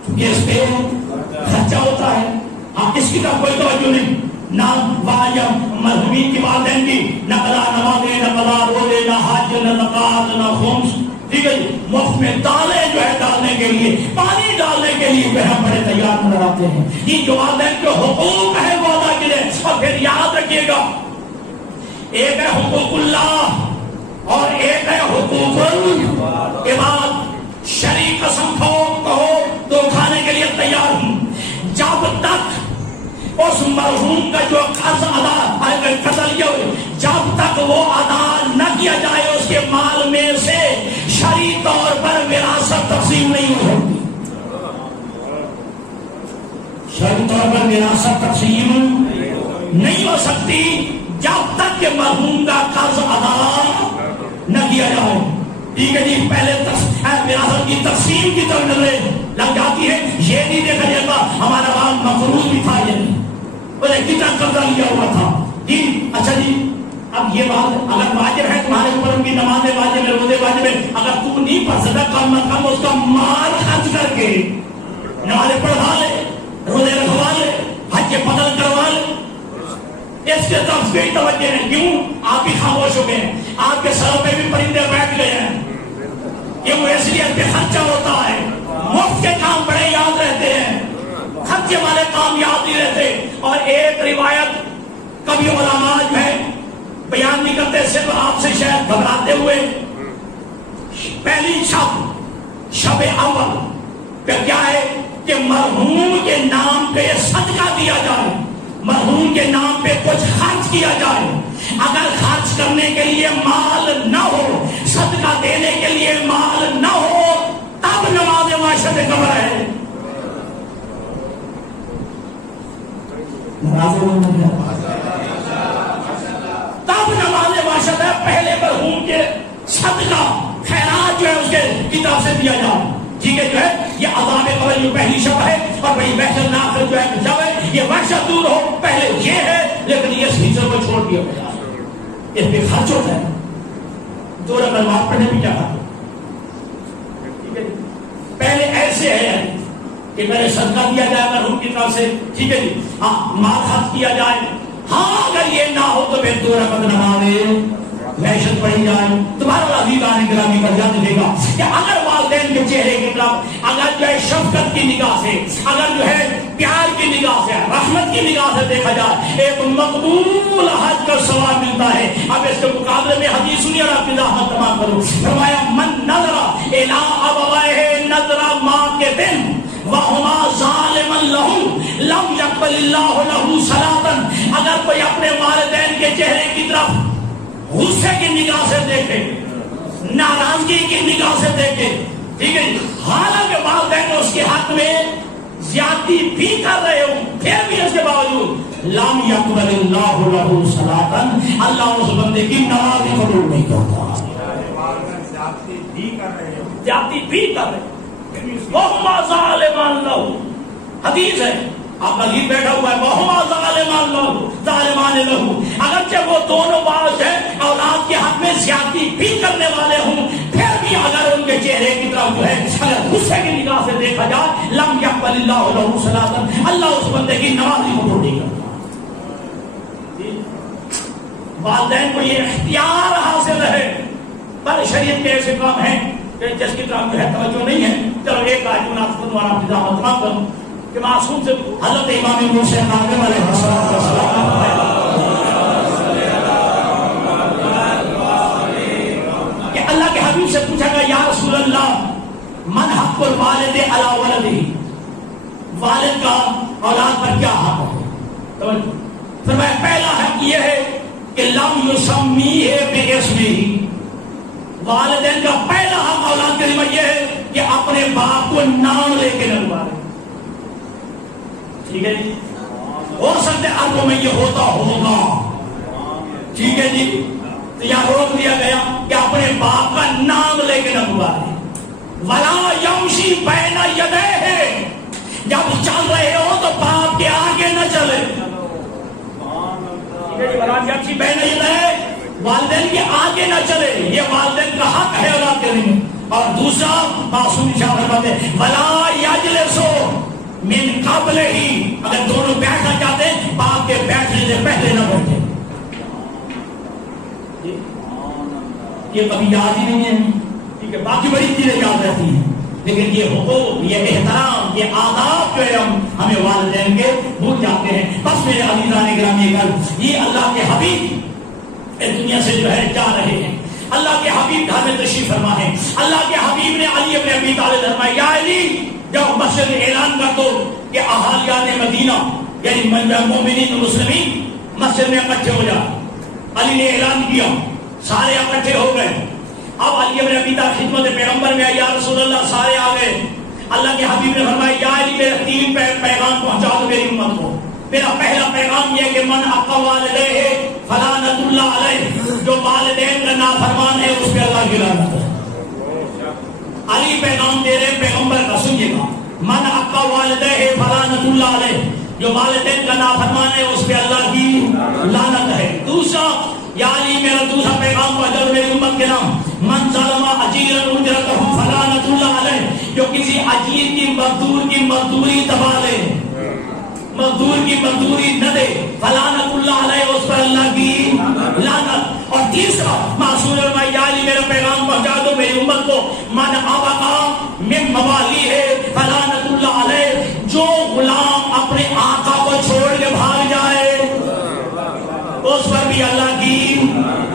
کیونکہ اس پہ خرچہ ہوتا ہے. آپ اس کی طرف کوئی توجہ نہیں, نہ واجب مرحومین کی والدین کی, نہ قضا نمازیں, نہ قضا روزے, نہ حج, نہ زکات, نہ خمس. ٹھیک ہے جی, مفت میں دالیں جو ہے ڈالنے کے لیے, پانی ڈالنے کے لیے وہ ہم بڑے تیار نظر آتے ہیں. یہ جو والدین کے حقوق ہے وہ ادا کیے. اور پھر یاد رکھیے گا, ایک ہے حقوق اللہ اور ایک ہے حقوق العباد. شریک قسم کہو تو کھانے کے لیے تیار ہوں جب تک اس مرحوم کا جو قرض جب تک وہ ادا نہ کیا جائے اس کے مال میں سے شرعی طور پر وراثت تقسیم نہیں ہو سکتی. شرعی طور پر وراثت تقسیم نہیں ہو سکتی جب تک کہ مرحوم کا قرض ادا نہ کیا جائے. ٹھیک ہے جی, پہلے وراثت کی تقسیم کی طرف نظریں لگ جاتی ہے. یہ نہیں دیکھا جاتا ہمارا باپ مفروض بھی تھا یا نہیں, بولے کتنا قبضہ لیا ہوا تھا. جی اچھا جی, اب یہ بات اگر واجب ہے تمہارے اوپر, ان کی نمازیں واجب ہے, روزے واجب ہے, اگر تو نہیں پڑھ سکتا کم از کم اس کا مال خرچ کر کے نمازیں پڑھوا لے, روزے رکھوا لے, حج کے بدل کروا لے. اس کے طرف کوئی توجہ نہیں. کیوں؟ آپ بھی خاموش ہو گئے ہیں, آپ کے سروں پہ بھی پرندے بیٹھ گئے ہیں. کیوں؟ اس لیے پہ خرچہ ہوتا ہے. مفت کے کام بڑے یاد رہتے ہیں, خرچے والے کام یاد نہیں رہتے. اور ایک روایت کبھی علماء جو ہے بیان نہیں کرتے, صرف آپ سے شاید گھبراتے ہوئے, پہلی شب اول پہ کیا ہے کہ مرحوم کے نام پہ صدقہ دیا جائے, مرحوم کے نام پہ کچھ خرچ کیا جائے. اگر خرچ کرنے کے لیے مال نہ ہو, صدقہ دینے کے لیے مال نہ ہو, تب نماز معاشرت قبر ہے. تب نماز معاشرت ہے. پہلے مرحوم کے صدقہ خیرات جو ہے اس کے کتاب سے دیا جائے. ٹھیک ہے, جو ہے یہ عذاب قبر جو پہلی شب ہے اور بڑی وحشت ناک جو ہے شب ہے, یہ وحشت دور ہو پہلے یہ ہے, لیکن یہ حصے کو چھوڑ دیا گیا. اس پہ خرچ ہوتا ہے. دو رکعت پڑھنے بھی چاہتا ہے. ٹھیک ہے, پہلے ایسے ہے کہ پہلے صدقہ دیا جائے مرحوم کی طرف سے. ٹھیک ہے جی, ہاں مال خرچ کیا جائے. ہاں اگر یہ نہ ہو تو پھر 2 رکعت نماز وحشت پڑھی جائے. تمہارا عزیز آنے گرامی کا یاد دے گا کہ اگر والدین کے چہرے کی طرف اگر جو ہے شفقت کی نگاہ سے, اگر جو ہے پیار کی نگاہ سے, رحمت کی نگاہ سے دیکھا جائے, ایک مقبول حج کا ثواب ملتا ہے. اب اس کے مقابلے میں حدیث سنیے اور آپ کی زحمت تمام کرو. فرمایا من نظر الی ابویہ نظر ماں کے دن وہما ظالما لہ لم یقبل اللہ لہ صلاۃ. اگر کوئی اپنے والدین کے چہرے کی طرف غصے کی نگاہ سے دیکھے, ناراضگی کی نگاہ سے دیکھے, ٹھیک ہے، حالانکہ والدین اس کے حق میں زیادتی بھی کر رہے ہوں، پھر بھی اس کے باوجود لم یقبل اللہ لہ صلاۃ، اللہ اس بندے کی نماز قبول نہیں کرتا۔ زیادتی بھی کر رہے ہوں، زیادتی بھی کر رہے وَهُمَا ظَالِمَانْ لَهُ، حدیث ہے، آپ نظیر بیٹھا ہوا ہے، وَهُمَا ظَالِمَانْ لَهُ، اگرچہ وہ دونوں باز ہیں اولاد کے حق میں زیادتی بھی کرنے والے ہوں، پھر بھی اگر ان کے چہرے کی طرف جو ہے اگر غصے کی نگاہ سے دیکھا جائے، لم یقبل اللہ لہ صلاۃ، اللہ اس بندے کی نماز ہی قبول نہیں کرتا۔ والدین کو یہ اختیار حاصل ہے، پر شریعت کے ایسے کام ہیں جس کی طرف جو ہے توجہ نہیں ہے۔ چلو ایک آیت مناسبت دوبارہ اپتداء تمام کروں کہ معصوم سے حضرت امام موسیٰ کاظم علیہ السلام کہ اللہ کے حبیب سے پوچھا گیا یا رسول اللہ من حق الوالد علی ولدہ، والد کا اولاد پر کیا حق ہے؟ فرمایا پہلا حق یہ ہے کہ لم یسمیہ باسمہ، والدین کا پہلا حق اولاد کے ذمہ یہ ہے کہ اپنے باپ کو نام لے کے نہ پکارے۔ ٹھیک ہے جی، ہو سکتے عربوں میں یہ ہوتا ہوگا، ٹھیک ہے جی، تو یہاں روک دیا گیا کہ اپنے باپ کا نام لے کے نہ پکارے۔ ولا یمشی بین یدیہ، جب چل رہے ہو تو باپ کے آگے نہ چلے۔ ٹھیک ہے جی، ولا یمشی بین یدیہ، والدین کے آگے نہ چلے، یہ والدین کا حق ہے اولاد کے لیے۔ اور دوسرا معصوم شاہ فرماتے ہیں ولا یجلس من قبل ہی، اگر دونوں بیٹھنا چاہتے ہیں باپ کے بیٹھنے سے پہلے نہ بیٹھے۔ یہ کبھی یاد ہی نہیں ہے، ٹھیک ہے، باقی بڑی چیزیں یاد رہتی ہیں، لیکن یہ حقوق، یہ احترام، یہ آداب جو ہے ہمیں والدین کے بھول جاتے ہیں۔ بس میرے عزیزان گرامی، یہ اللہ کے حبیب اس دنیا سے جو ہے جا رہے ہیں، اللہ کے حبیب گھر میں تشریف فرما ہے، اللہ کے حبیب نے علی ابن ابی طالب فرمایا یا علی جب مسجد میں اعلان کر دو کہ اہالیان مدینہ یعنی مومنین مسلمین مسجد میں اکٹھے ہو جائے۔ علی نے اعلان کیا، سارے اکٹھے ہو گئے۔ اب علی ابن ابی طالب خدمت پیغمبر میں یا رسول اللہ، سارے آ گئے۔ اللہ کے حبیب نے فرمایا یا علی میرے تین پیغام پہنچا دو میری امت کو۔ میرا پہلا پیغام یہ کہ من حق والدیہ فلعنۃ اللہ علیہ، جو والدین کا نافرمان ہے اس پہ اللہ کی لعنت ہے۔ علی پیغام دے رہے پیغمبر کا، سنیے گا، من حق والدیہ فلعنۃ اللہ علیہ، جو والدین کا نافرمان ہے اس پہ اللہ کی لعنت ہے۔ دوسرا یا علی میرا دوسرا پیغام پہنچا میری امت کے نام، من ظلم اجیرا اجرتہ فلعنۃ اللہ علیہ، جو کسی اجیر کی مزدور کی مزدوری دبا لے، مزدور کی مزدوری نہ دے، فلعنۃ اللہ علیہ، اس پر اللہ کی لعنت۔ اور تیسرا معصوم یا علی میرا پیغام پہنچا دو میری امت کو، من ابقا من موالی ہے فلعنۃ اللہ علیہ، جو غلام اپنے آقا کو چھوڑ کے بھاگ جائے اس پر بھی اللہ کی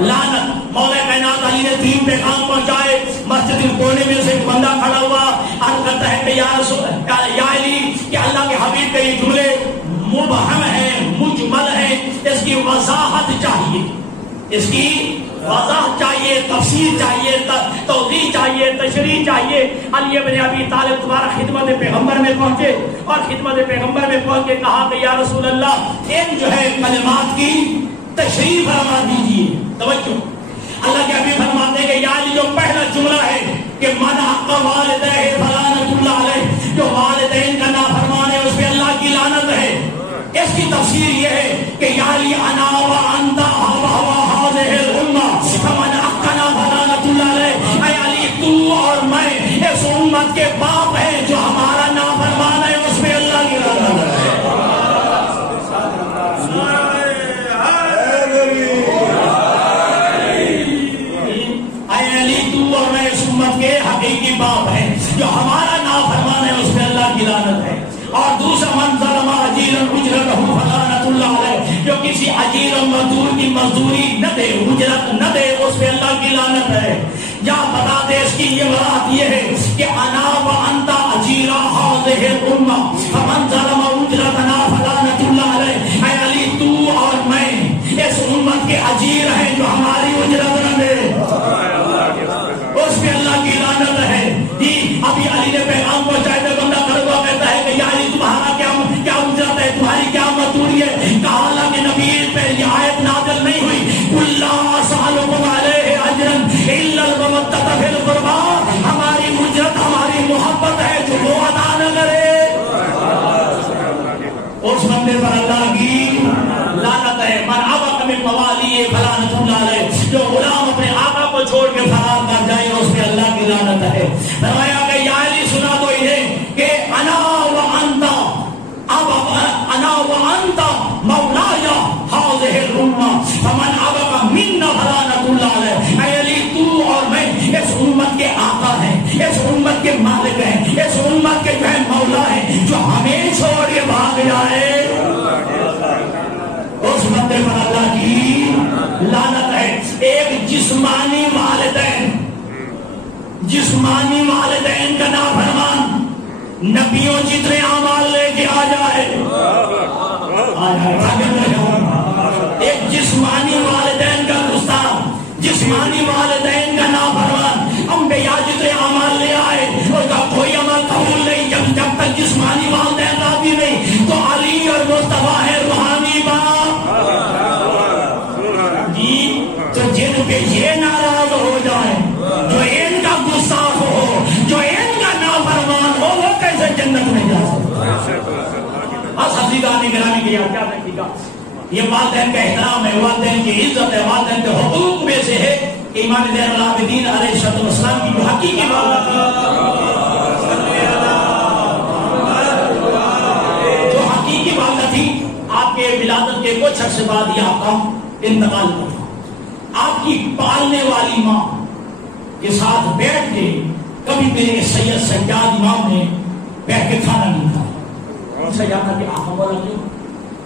لعنت۔ مولا کائنات علی نے تین پیغام پہنچائے۔ مسجد کونے میں سے ایک بندہ کھڑا ہوا، عرض کرتا ہے کہ یا علی کہ اللہ کے حبیب کے یہ جملے مبہم ہیں، مجمل ہیں، اس کی وضاحت چاہیے، اس کی وضاحت چاہیے، تفسیر چاہیے، توضیح چاہیے، تشریح چاہیے۔ علی بن ابی طالب دوبارہ خدمت پیغمبر میں پہنچے اور خدمت پیغمبر میں پہنچ کے کہا کہ یا رسول اللہ ان جو ہے کلمات کی تشریح فرما دیجیے۔ توجہ، اللہ کے حبیب فرماتے ہیں کہ یا علی جو پہلا جملہ ہے کہ من حق والدیہ فلعنۃ اللہ علیہ، جو والدین کا نافرمان ہے اس پہ اللہ کی لعنت ہے۔ اس کی تفسیر یہ ہے کہ یا علی انا و انت هذه الامہ فمن حقنا فلعنۃ اللہ علیہ، اے علی تو اور میں اس امت کے باپ ہیں، جو ہمارا نافرمان ہے اس پہ اللہ کی لعنت ہے۔ کے حقیقی باپ ہے، جو ہمارا نافرمان ہے اس پہ اللہ کی لعنت ہے۔ اور دوسرا من ظلم اجیرا اجرتہ فلعنۃ اللہ علیہ، جو کسی اجیر و مزدور کی مزدوری نہ دے، اجرت نہ دے، اس پہ اللہ کی لعنت ہے۔ یا بتا دے اس کی یہ مراد یہ ہے کہ انا و انت اجیرا هذه الامہ فمن ظلم اجرتنا فلعنۃ اللہ علیہ، اے علی تو اور میں اس امت کے اجیر ہیں جو ہماری اجرت نہ دے، اس پہ اللہ کی لعنت ہے۔ اس امت کے مالک ہیں، اس امت کے جو ہے مولا ہیں، جو ہمیں چھوڑ کے بھاگ جائے اس بندے پر اللہ کی لعنت ہے۔ ایک جسمانی والدین کا نافرمان نبیوں جتنے اعمال لے کے آ جائے، ایک جسمانی والدین کا گستاخ، جسمانی والدین کا نافرمان انبیاء جتنے اعمال لے آئے اس کا کوئی عمل قبول نہیں جب تک جسمانی والدین راضی نہیں۔ تو علی اور مصطفیٰ ہے روحانی باپ جی، تو جن پہ یہ ناراض ہو جائے، جو ان کا گستاخ ہو، جو ان کا نافرمان ہو، وہ کیسے جنت میں جا سکتا؟ حسیدان گرامی کی یاد رکھیے گا، یہ والدین کا احترام ہے، والدین کی عزت ہے، والدین کے حقوق میں سے ہے کہ امام زین العابدین علیہ السلام کی جو حقیقی والدہ تھی، آپ کے ولادت کے کچھ عرصے بعد یہ آپ کا انتقال ہوا۔ آپ کی پالنے والی ماں کے ساتھ بیٹھ کے کبھی میرے سید سجاد امام نے بیٹھ کے کھانا نہیں کھایا۔ سجاد کہ آپ بولا کیوں؟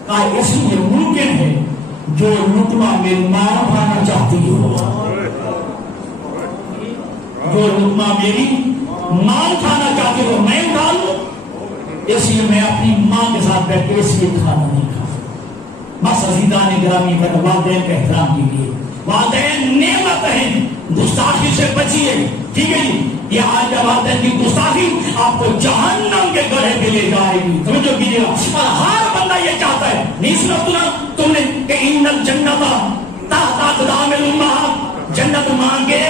کہا اس لیے ممکن ہے جو لقمہ میری ماں کھانا چاہتی ہو، جو لقمہ میری ماں کھانا چاہتی ہو میں کھا لوں، اس لیے میں اپنی ماں کے ساتھ بیٹھ کے اس لیے کھانا نہیں کھا۔ بس عزیزان گرامی پر والدین کا احترام کیجیے، والدین نعمت ہیں، گستاخی سے بچیے، ٹھیک ہے جی؟ یہ آج جب والدین کی گستاخی آپ کو جہنم کے گڑھے پہ لے جائے گی، توجہ کیجیے گا۔ اور ہر بندہ یہ چاہتا ہے، نہیں سنا تم نے کہ ان الجنت تحت اقدام الامہات، جنت ماں کے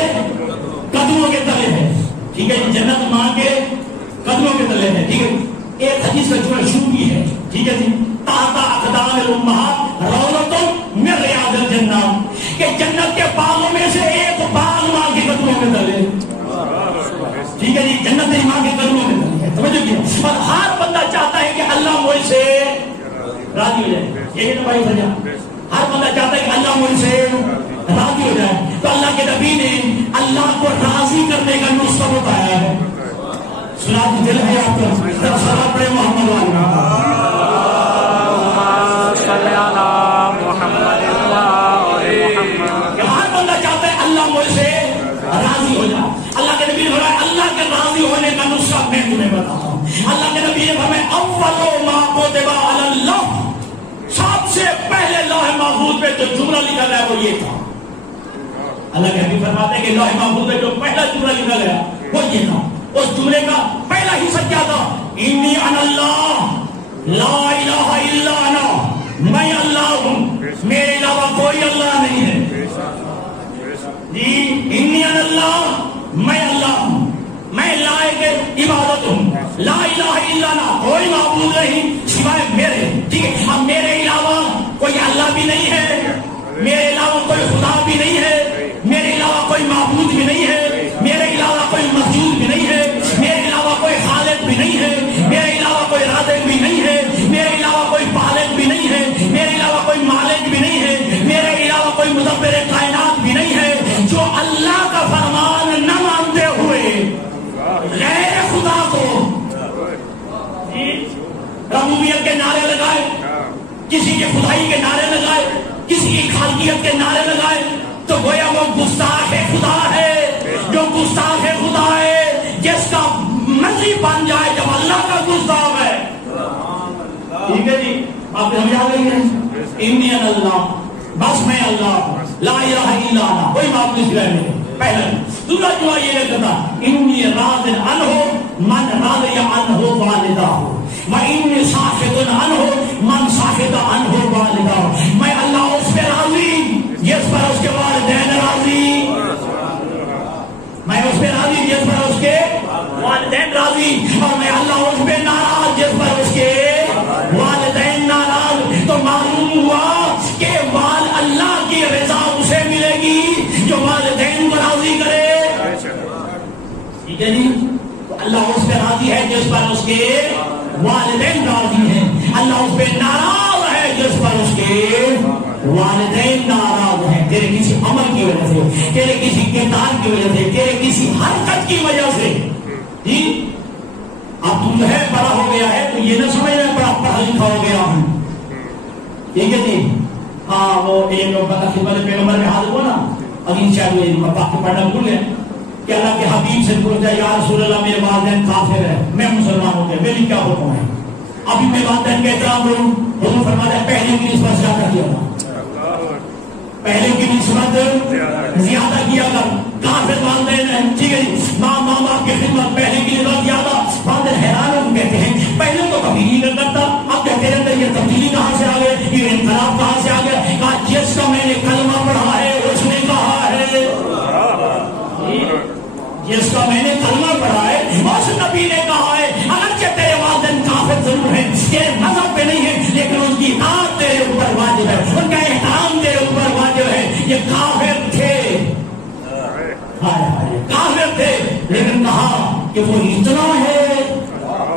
قدموں کے تلے ہے، ٹھیک ہے جی؟ جنت ماں کے قدموں کے تلے ہے، ٹھیک ہے۔ ایک حدیث کا جو شوبی ہے، ٹھیک ہے جی؟ تحت اقدام الامہات روضۃ من ریاض الجنہ، کہ جنت کے باغوں میں سے ایک باغ ماں کے قدموں میں تلے، ٹھیک ہے جی؟ جنت ماں کے قدموں میں تلے ہے، توجہ کیا؟ اور ہر بندہ چاہتا ہے کہ اللہ مجھ سے راضی ہو جائے، یہ تو بھائی سجا، ہر بندہ چاہتا ہے کہ اللہ مجھ سے راضی ہو جائے۔ تو اللہ کے نبی نے اللہ کو راضی کرنے کا نسخہ بتایا ہے، سنا دل ہے آپ کو، صلی پڑھے محمد والا صلی اللہ محمد محمد۔ ہر بندہ چاہتا ہے اللہ مجھ سے راضی ہو جائے۔ اللہ کے نبی نے فرمایا اللہ کے راضی ہونے کا نسخہ میں تمہیں بتاتا ہوں۔ اللہ کے نبی نے فرمایا اول ما كتب علی اللوح، سب سے پہلے لوح محفوظ پہ جو جملہ لکھا گیا وہ یہ تھا۔ اللہ کے نبی فرماتے ہیں کہ لوح محفوظ پہ جو پہلا جملہ لکھا گیا وہ یہ تھا۔ اس جملے کا پہلا حصہ کیا تھا؟ انی انا اللہ لا الہ الا انا، میں اللہ ہوں، میرے علاوہ کوئی اللہ نہیں ہے جی۔ انی انا اللہ، میں اللہ ہوں، میں لائق عبادت ہوں، لا الہ الا انا، کوئی معبود نہیں سوائے میرے، ٹھیک ہے؟ اب میرے علاوہ کوئی اللہ بھی نہیں ہے، میرے علاوہ کوئی خدا بھی نہیں ہے، میرے علاوہ کوئی معبود بھی نہیں ہے، میرے علاوہ کوئی مسجود بھی نہیں ہے، میرے علاوہ کوئی خالق بھی نہیں ہے، میرے علاوہ کوئی رازق بھی نہیں ہے، میرے علاوہ کوئی پالک بھی نہیں ہے، میرے علاوہ کوئی مالک بھی نہیں ہے، میرے علاوہ کوئی مدبر کائنات بھی نہیں ہے۔ جو اللہ کا فرمان نہ مانتے ہوئے غیر خدا کو ربوبیت کے نعرے لگائے، کسی کے خدائی کے نعرے لگائے، کسی کی خالقیت کے نعرے لگائے، تو گویا وہ گستاخ خدا ہے۔ جو گستاخ خدا ہے جس کا مرضی بن جائے جب اللہ کا گستاخ ہے، ٹھیک ہے جی؟ آپ ہم یاد رہیں گے انی انا اللہ، بس میں اللہ، لا الہ الا انا، کوئی معبود نہیں سوائے میرے، پہلا۔ دوسرا جملہ یہ لکھتا انی راض عنہ من راضی عنہ والدہ، وانی ساخط عنہ من ساخط عنہ والدہ، میں اللہ اس پہ راضی جس پر اس کے والدین راضی، میں اس پہ راضی جس پر اس کے والدین راضی، اور میں اللہ اس پہ ناراض جس پر اس کے والدین ناراض۔ تو معلوم ہوا کہ اللہ کی رضا اسے ملے گی جو والدین کو راضی کرے، ٹھیک ہے جی؟ تو اللہ اس پہ راضی ہے جس پر اس کے والدین راضی ہیں، اللہ اس پہ ناراض ہے جس پر اس کے والدین ناراض ہیں، تیرے کسی عمل کی وجہ سے، تیرے کسی کردار کی وجہ سے، تیرے کسی حرکت کی وجہ سے۔ اب تو جو ہے بڑا ہو گیا ہے تو یہ نہ سمجھ رہے بڑا پڑھا لکھا ہو گیا ہوں. ٹھیک ہے جی. ہاں وہ ایک خدمت پیغمبر میں حاضر ہوا نا, ابھی شاید باقی پڑھنا بھول گئے کہ اللہ کے حبیب سے پوچھا یا رسول اللہ میرے والدین کافر ہے, میں مسلمان ہو گیا, میری کیا حکم ہے؟ ابھی میں والدین کا احترام کروں. حضور فرماتا ہے پہلے کی نسبت زیادہ کیا تھا, پہلے کی نسبت زیادہ کیا کر. کافر والدین ہیں, ٹھیک ہے جی, ماں باپ کی خدمت پہلے کی نسبت زیادہ. والدین حیران ہو کہتے ہیں پہلے تو کبھی نہیں کرتا, اب کہتے ہیں یہ تبدیلی کہاں سے آ گئی, یہ انقلاب کہاں سے آ گیا؟ کہا جس کا میں نے کلمہ پڑھا ہے اس نے کہا ہے, جس کا میں نے کلمہ پڑھا ہے اس نبی نے کہا ہے اگرچہ تیرے والدین کافر ضرور ہیں, تیرے مذہب پہ نہیں ہے, لیکن ان کی اطاعت تیرے اوپر واجب ہے, ان کا احترام تیرے اوپر واجب ہے. یہ کافر تھے, کافر تھے, لیکن کہا کہ وہ اتنا ہے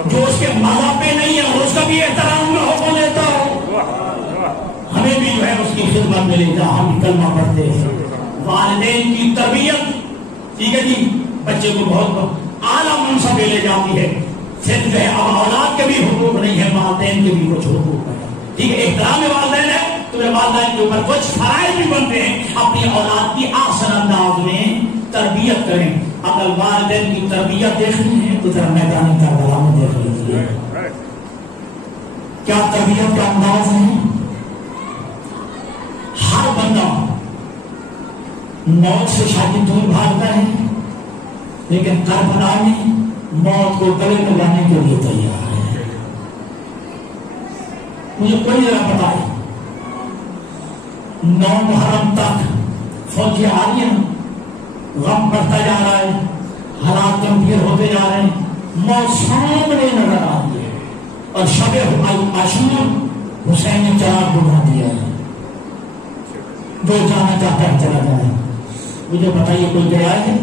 جو اس کے مذہب پہ نہیں ہے اس کا بھی احترام میں حکم لیتا ہو. ہمیں بھی جو ہے اس کی خدمت ملے گا, ہم بھی کلمہ پڑھتے ہیں. والدین کی تربیت, ٹھیک ہے جی, بچے کو بہت اعلیٰ منصب لے جاتی ہے. صرف جو ہے اب اولاد کے بھی حقوق نہیں ہے, والدین کے بھی کچھ حقوق ہے. ٹھیک ہے, احترام والدین ہے, تمہیں والدین کے اوپر کچھ فرائض بھی بنتے ہیں. اپنی اولاد کی احسن انداز میں تربیت کریں. اگر والدین کی تربیت دیکھنی ہے تو ذرا میدان کربلا میں دیکھ لیجیے کیا تربیت کا انداز ہے. ہر بندہ موت سے شاید دور بھاگتا ہے, لیکن کربلا میں موت کو گلے لگانے کے لیے تیار ہے. مجھے کوئی ذرا بتائے 9 محرم تک فوجی آ رہی ہیں, غم بڑھتا جا رہا ہے, حالات گمبھیر ہوتے جا رہے ہیں, موت سامنے نظر آ رہی ہے, اور شب عاشور حسین نے چراغ بجھا دیا ہے. جو جانا چاہتا ہے چلا جائے. مجھے بتائیے کوئی گیا ہے؟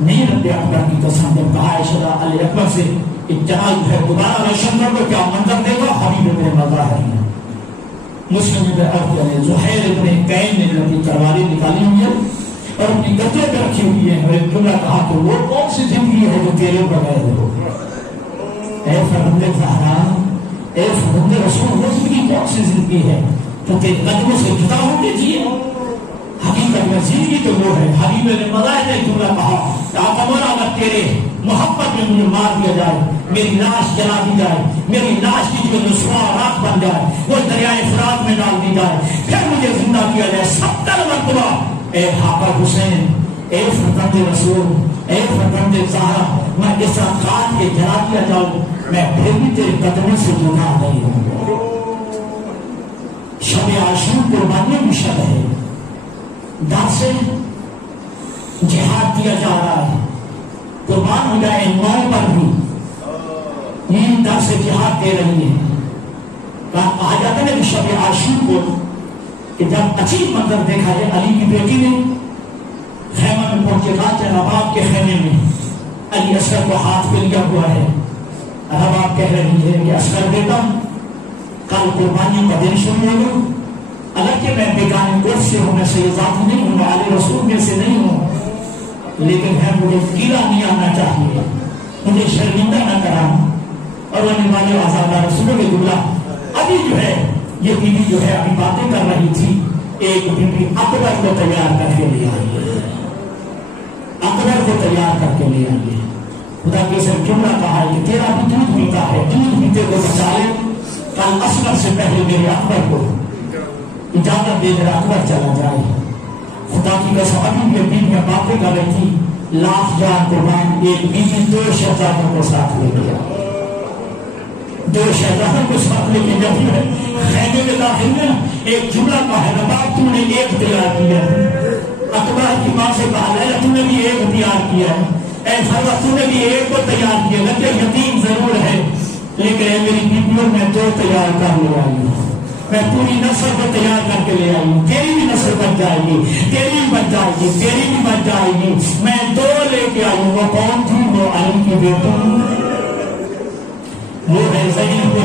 نہیں. رب اکبر کی قسم جب کہا عائشہ علی اکبر سے کہ چراغ ہے دوبارہ روشن کر دو, کیا منظر دے گا؟ حبیب میرے مظاہر ہیں. مسلم ابن عبد زہیر ابن کین نے اپنی تلواریں نکالی ہوئی ہے اور اپنی گدے پہ رکھی ہوئی ہے, اور ایک جملہ کہا کہ وہ کون سی زندگی ہے جو تیرے بغیر ہو. اے فرزند زہرا, اے فرزند رسول, وہ زندگی کون سی زندگی ہے تو تیرے قدموں سے جدا ہو کے جیے. حقیقت میں زندگی تو وہ ہے. حبیب نے مظاہر نے جملہ کہا کہ آقا اگر تیرے محبت میں مجھے مار دیا جائے, میری لاش جلا دی جائے, میری لاش کی جو نسواں راکھ بن جائے وہ دریائے فرات میں ڈال دی جائے, پھر مجھے زندہ کیا جائے 70 مرتبہ, اے آقا حسین, اے فرزند رسول, اے فرزند زہرا, میں اس طرح کاٹ کے جلا دیا جاؤں, میں پھر بھی تیرے قدموں سے جدا نہیں ہوں. شب عاشور قربانی کی شب ہے. در سے جہاد کیا جا رہا ہے, قربان ہو جائے ماں پر بھی یہ در سے جہاد دے رہی ہے. کہا جاتا ہے کہ شب عاشور کو کہ جب عجیب منظر دیکھا ہے, علی کی بیٹی نے خیمہ میں پہنچے, کہا رباب کے خیمے میں علی اصغر کو ہاتھ پہ لیا ہوا ہے. رباب کہہ رہی ہے کہ اصغر بیٹا کل قربانیوں کا دن شروع ہوگا. اگرچہ میں بیگانے گوشت سے ہوں, میں سید ذات نہیں ہوں, میں آل رسول میں سے نہیں ہوں, لیکن ہے مجھے گیلا نہیں آنا چاہیے, مجھے شرمندہ نہ کرانا. اور وہ نمانے آزادہ رسولوں کے دلہ ابھی جو ہے یہ بیوی جو ہے ابھی باتیں کر رہی تھی, ایک بیوی اکبر کو تیار کر کے لے آئی, اکبر کو تیار کر کے لے آئی. خدا کے سر جملہ کہا ہے کہ تیرا بھی دودھ پیتا ہے, دودھ پیتے کو بچا لے, کل اصغر سے پہلے میرے اکبر کو اجازت دے میرا اکبر چلا جائے. خدا کی قسم ابھی میں بیوی میں باتیں کر رہی تھی, 1,00,000 جان قربان ایک بیوی 2 شہزادوں کو ساتھ لے گیا, 2 شہزادوں کو ساتھ لے کے جب خیمے کے داخل میں ایک جملہ کہا ہے, رباب تم نے ایک تیار کیا ہے. اکبر کی ماں سے کہا ہے تم نے بھی ایک تیار کیا ہے, اے فرزا تم نے بھی ایک کو تیار کیا, لگے یتیم ضرور ہے لیکن اے میری بیویوں میں 2 تیار کر لے آئی ہوں, میں پوری نسل کو تیار کر کے لے آئی ہوں. تیری بھی نسل بچ جائے گی, تیری بھی بچ جائے گی, تیری بھی بچ جائے گی. میں 2 لے کے آئی ہوں. وہ کون تھی؟ وہ علی کی بیٹی, وہ ہے زینب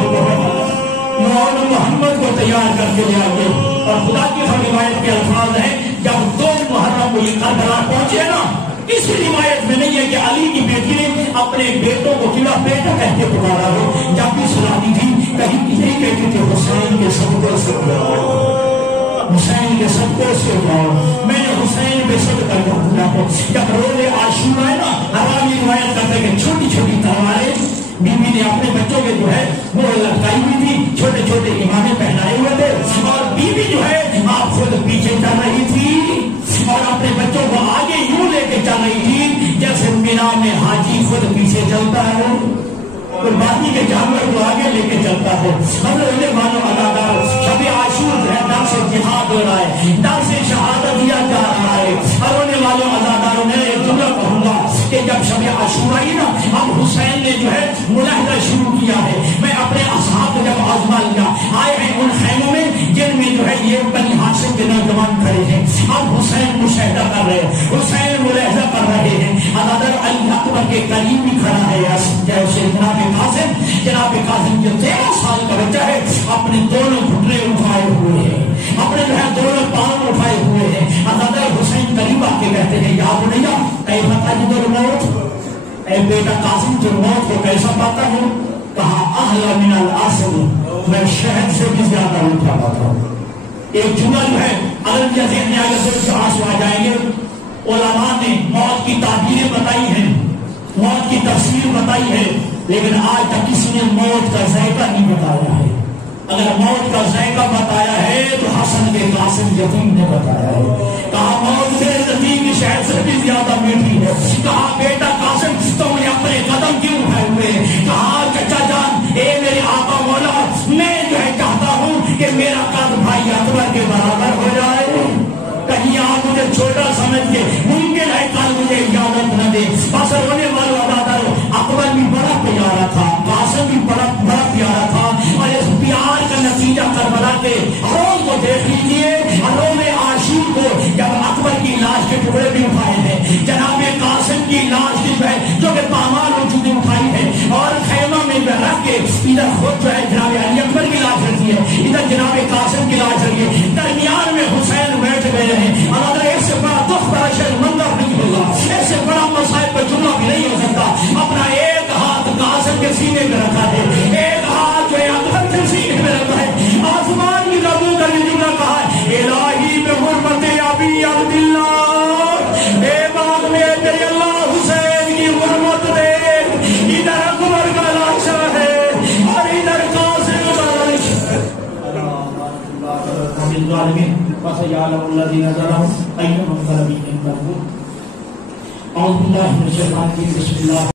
محمد کو تیار کر کے لے آئے. اور خدا کی روایت کے الفاظ ہیں, جب 2 محرم کو یہ کربلا پہنچے نا کسی روایت میں نہیں ہے کہ علی کی بیٹی نے اپنے بیٹوں کو کیڑا بیٹا کہہ کے پکارا ہو. جب بھی سناتی تھی کہیں نہیں کہتی تھی حسین کے صدقے سے اٹھاؤ، حسین کے صدقے سے اٹھاؤ، میں نے حسین پہ صدقہ کرنا ہے. جب روز عاشورا ہے نا، حرامی روایت کرتے کہ چھوٹی چھوٹی تلواریں بی بی نے اپنے بچوں کے جو ہے وہ لٹکائی ہوئی تھی، چھوٹے چھوٹے امامے پہنائے ہوئے تھے، اور بی بی جو ہے آپ خود پیچھے چل رہی تھی اور اپنے بچوں کو آگے یوں لے کے چل رہی تھی جیسے مینا میں حاجی خود پیچھے چلتا ہے، قربانی کے جانور کو آگے لے کے چلتا ہے. حضرت مانو ادادار شب عاشور جو ہے ڈر سے جہاد ہو رہا ہے، ڈر سے شہادت دیا جا رہا ہے. اور ہونے والوں اداداروں نے ایک جملہ کہوں گا کہ جب شب عاشور آئی نا، اب حسین نے جو ہے ملاحظہ شروع کیا ہے. میں اپنے اصحاب کو جب آزما لیا، آئے ہیں ان خیموں میں جن میں جو ہے یہ بنی ہاشم کے نوجوان کھڑے ہیں. اب حسین مشاہدہ کر رہے ہیں، حسین ملاحظہ کر رہے ہیں. ادادار علی اکبر کے قریب بھی کھڑا ہے جیسے جناب قاسم جو 13 سال کا بچہ ہے، اپنے دونوں گھٹنے اٹھائے ہوئے ہیں، اپنے جو ہے دونوں پاؤں اٹھائے ہوئے ہیں. ادادار حسین قریب آ کے کہتے ہیں یا بنیا کیف تجد الموت، اے بیٹا قاسم جو موت کو کیسا پاتا ہے؟ کہا احلی من العسل، میں شہد سے بھی زیادہ میٹھا پاتا ہوں. ایک جملہ جو ہے اگر جیسے آنسو آ جائیں گے. علماء نے موت کی تعبیریں بتائی ہیں، موت کی تفسیر بتائی ہے، لیکن آج تک کسی نے موت کا ذائقہ نہیں بتایا ہے. اگر موت کا ذائقہ بتایا ہے تو حسن کے قاسم یتیم نے بتایا ہے. کہا موت سے یتیم کی شہد سے بھی زیادہ میٹھی ہے. کہا بیٹا قاسم تم نے اپنے قدم کیوں اٹھائے ہوئے؟ کہا چچا جان اے میرے آقا مولا، میں جو ہے چاہتا ہوں کہ میرا قد بھائی اکبر کے برابر ہو جائے. کہیں آپ مجھے چھوٹا سمجھ کے ممکن ہے کل مجھے اجازت نہ دے. بس ہونے والوں اداداروں اکبر بھی بڑا پیارا تھا، قاسم بھی بڑا پیارا تھا، اور اس پیار کا نتیجہ کربلا کے روز کو دیکھ لیجیے. روز عاشور کو جب اکبر کی لاش کے ٹکڑے بھی اٹھائے ہیں، جناب قاسم کی لاش کی جو کہ پامال ہو چکی اٹھائی ہے اور خیمہ میں رکھ کے ادھر خود جو ہے جناب علی اکبر کی لاش رکھی ہے، ادھر جناب قاسم کی لاش رکھی ہے، درمیان میں حسین بیٹھ گئے ہیں. اور اگر اس سے بڑا دکھ بڑا شاید منظر نہیں ہوگا، اس سے بڑا مصائب کا جملہ بھی نہیں ہو سکتا. اپنا ایک ہاتھ قاسم کے سینے میں رکھا ہے، ایک ہاتھ جو ہے اکبر کے سینے میں رکھا ہے. آسمان کی قبول کر کے جملہ کہا ہے الہی میں حرمت ابی عبداللہ، اے باغ میں تیرے اللہ حسین کی حرمت دے. ادھر اکبر کا لاشا ہے اور ادھر قاسم کا لاشا ہے. فسيعلم الذين ظلموا أي منقلب ينقلبون. أعوذ بالله من الشيطان الرجيم. بسم الله